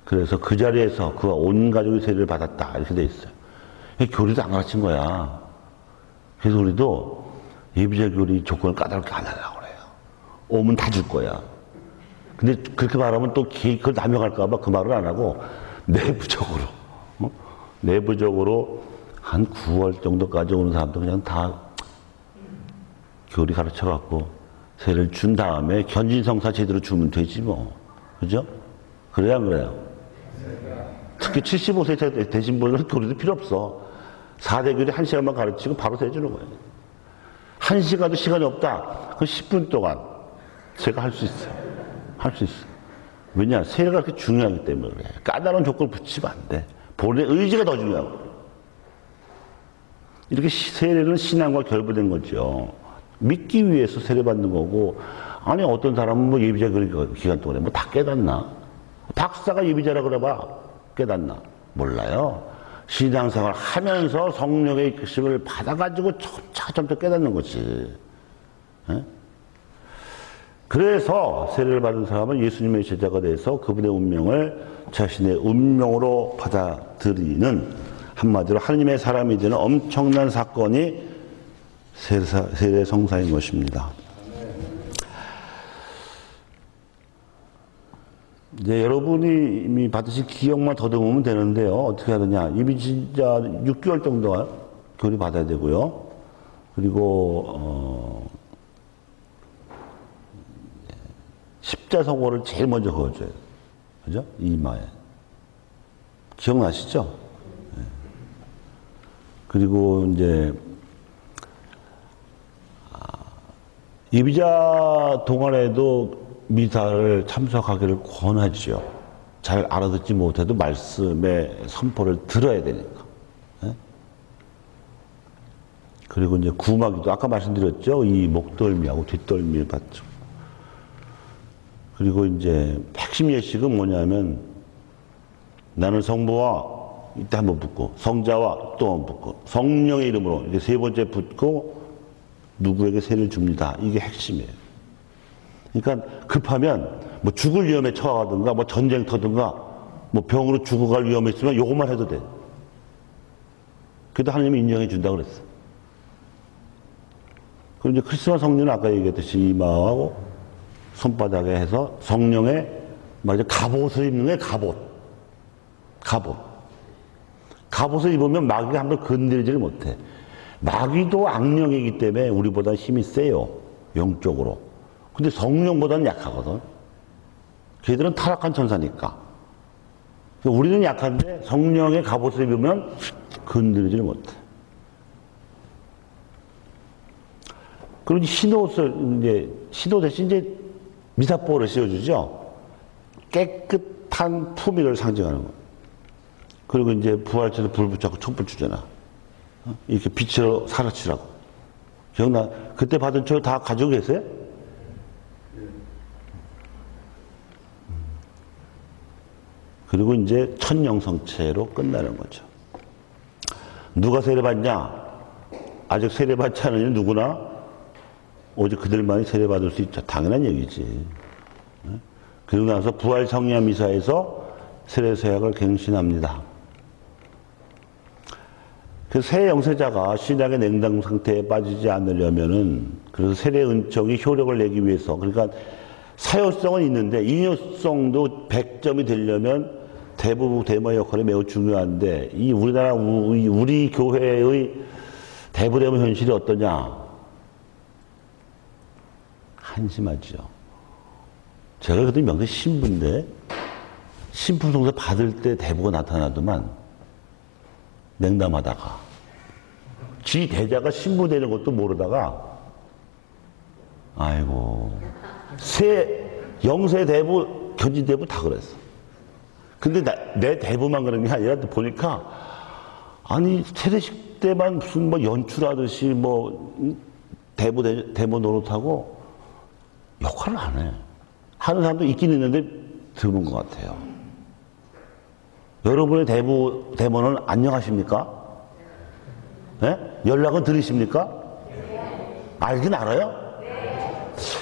그래서 그 자리에서 그가 온 가족이 세례를 받았다 이렇게 돼 있어요. 교리도 안 가르친 거야. 그래서 우리도 예비자 교리 조건을 까다롭게 안 하려고 그래요. 오면 다 줄 거야. 근데 그렇게 말하면 또 그걸 남용할까 봐 그 말을 안 하고 내부적으로 한 9월 정도까지 오는 사람도 그냥 다 교리 가르쳐 갖고 세례를 준 다음에 견진성사 제대로 주면 되지 뭐. 그죠? 그래야 안 그래요? 특히 75세 되신 분은 교리도 필요 없어. 4대 교리 1시간만 가르치고 바로 세주는 거예요. 1시간도 시간이 없다. 그 10분 동안 제가 할 수 있어요. 할 수 있어. 왜냐? 세례가 그렇게 중요하기 때문에 그래. 까다로운 조건을 붙이면 안 돼. 본인의 의지가 더 중요하고. 이렇게 세례는 신앙과 결부된 거죠. 믿기 위해서 세례받는 거고, 아니, 어떤 사람은 예비자 기간 동안에 다 깨닫나? 박사가 예비자라 그래봐. 깨닫나? 몰라요. 신앙생활 하면서 성령의 이끄심을 받아가지고 점차 깨닫는 거지. 에? 그래서 세례를 받은 사람은 예수님의 제자가 돼서 그분의 운명을 자신의 운명으로 받아들이는 한마디로 하느님의 사람이 되는 엄청난 사건이 세례 성사인 것입니다. 이제 여러분이 이미 받으신 기억만 더듬으면 되는데요. 어떻게 하느냐. 이미 진짜 6개월 정도가 교리 받아야 되고요. 그리고 십자성호를 제일 먼저 그어줘요. 그죠? 이마에. 기억나시죠? 네. 그리고 이제 예비자 동안에도 미사를 참석하기를 권하죠. 잘 알아듣지 못해도 말씀의 선포를 들어야 되니까. 네? 그리고 이제 구마기도 아까 말씀드렸죠. 이 목덜미하고 뒷덜미를 받죠. 그리고 이제 핵심 예식은 뭐냐면 나는 성부와 이때 한번 붙고 성자와 또 한번 붙고 성령의 이름으로 이렇게 세 번째 붙고 누구에게 세를 줍니다. 이게 핵심이에요. 그러니까 급하면 뭐 죽을 위험에 처하든가 뭐 전쟁터든가 뭐 병으로 죽어갈 위험이 있으면 요것만 해도 돼. 그래도 하나님이 인정해 준다고 그랬어. 그리고 이제 크리스마 성령은 아까 얘기했듯이 이마하고 손바닥에 해서 성령의 말이죠. 갑옷을 입는 게 갑옷. 갑옷. 갑옷을 입으면 마귀가 한번 건드리지를 못해. 마귀도 악령이기 때문에 우리보다 힘이 세요. 영적으로. 근데 성령보다는 약하거든. 걔들은 타락한 천사니까. 우리는 약한데 성령의 갑옷을 입으면 건드리지를 못해. 그리고 흰옷을 이제 흰옷 대신 이제 미사포를 씌워주죠. 깨끗한 품위를 상징하는 거. 그리고 이제 부활절에 불 붙잡고 촛불 주잖아. 이렇게 빛으로 사라치라고. 기억나? 그때 받은 초 다 가지고 계세요? 그리고 이제 천영성체로 끝나는 거죠. 누가 세례받냐? 아직 세례받지 않은 누구나 오직 그들만이 세례받을 수 있죠. 당연한 얘기지. 그리고 나서 부활 성령 미사에서 세례 서약을 갱신합니다. 그 새 영세자가 신약의 냉당 상태에 빠지지 않으려면은 그래서 세례 은총이 효력을 내기 위해서 그러니까 사효성은 있는데 인효성도 100점이 되려면 대부 대모의 역할이 매우 중요한데 이 우리나라 우리 교회의 대부 대모 현실이 어떠냐? 한심하죠. 제가 그때 명세 신부인데 신부 성사 받을 때 대부가 나타나더만 냉담하다가 지 대자가 신부 되는 것도 모르다가 아이고 영세 대부 견지 대부 다 그랬어. 근데 내 대부만 그런 게 아니라 보니까 아니 세례식 때만 무슨 뭐 연출하듯이 뭐 대모 노릇하고 역할을 안 해. 하는 사람도 있긴 있는데 드문 것 같아요. 여러분의 대모는 안녕하십니까? 네? 연락은 들으십니까? 알긴 알아요?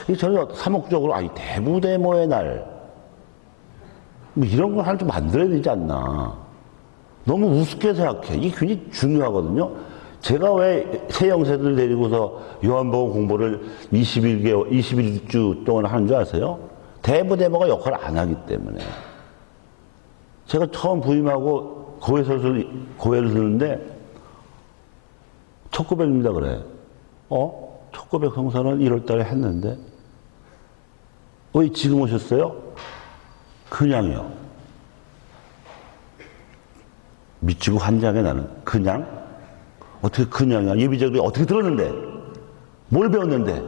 네. 저는 사목적으로 대부대모의 날 뭐 이런 걸 하나 좀 만들어야 되지 않나. 너무 우습게 생각해. 이게 굉장히 중요하거든요. 제가 왜 새 영세들 데리고서 요한복음 공부를 21주 동안 하는 줄 아세요? 대부대모가 역할을 안 하기 때문에. 제가 처음 부임하고 고해를 듣는데 첫 고백입니다 그래. 첫 고백 성사는 1월 달에 했는데 왜 지금 오셨어요? 그냥요. 미치고 환장해 나는. 그냥? 어떻게 그냥이야? 예비적으로 어떻게 들었는데? 뭘 배웠는데?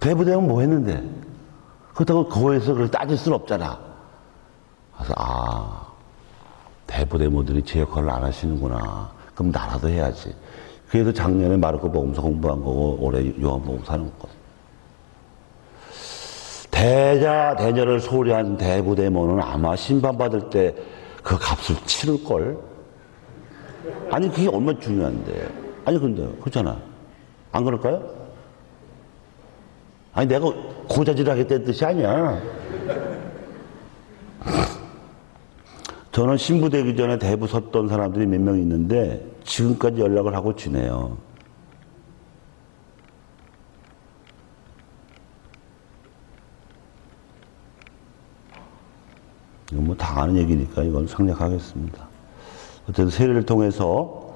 대부대모는 뭐 했는데? 그렇다고 거기서 그걸 따질 수는 없잖아. 그래서 대부대모들이 제 역할을 안 하시는구나. 그럼 나라도 해야지. 그래서 작년에 마르코 복음서 공부한 거고 올해 요한복음서 하는 거거든. 대자를 소리한 대부대모는 아마 심판받을 때 그 값을 치를걸? 아니 그게 얼마나 중요한데. 아니 근데 그렇잖아. 안 그럴까요? 아니 내가 고자질하겠다는 뜻이 아니야. 저는 신부 되기 전에 대부 섰던 사람들이 몇 명 있는데 지금까지 연락을 하고 지내요. 이건 뭐 다 아는 얘기니까 이건 생략하겠습니다. 어쨌든 세례를 통해서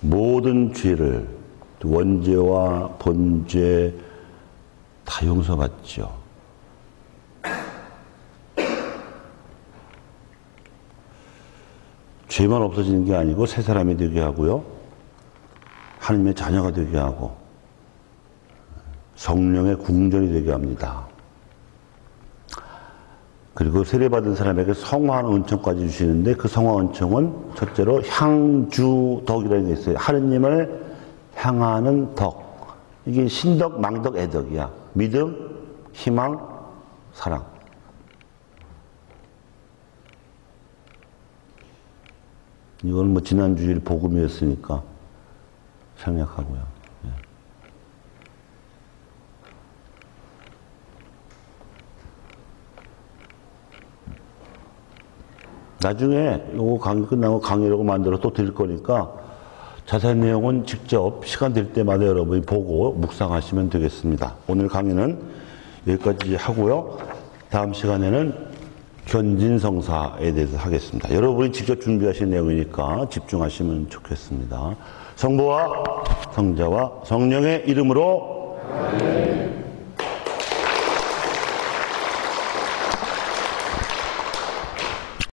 모든 죄를 원죄와 본죄 다 용서받죠. 죄만 없어지는 게 아니고 새 사람이 되게 하고요. 하나님의 자녀가 되게 하고 성령의 궁전이 되게 합니다. 그리고 세례받은 사람에게 성화하는 은총까지 주시는데 그 성화 은총은 첫째로 향주덕이라는 게 있어요. 하느님을 향하는 덕. 이게 신덕, 망덕, 애덕이야. 믿음, 희망, 사랑. 이건 뭐 지난주일 복음이었으니까 생략하고요. 예. 나중에 요거 강의 끝나고 강의라고 만들어 또 드릴 거니까 자세한 내용은 직접 시간 될 때마다 여러분이 보고 묵상하시면 되겠습니다. 오늘 강의는 여기까지 하고요. 다음 시간에는 견진성사에 대해서 하겠습니다. 여러분이 직접 준비하신 내용이니까 집중하시면 좋겠습니다. 성부와 성자와 성령의 이름으로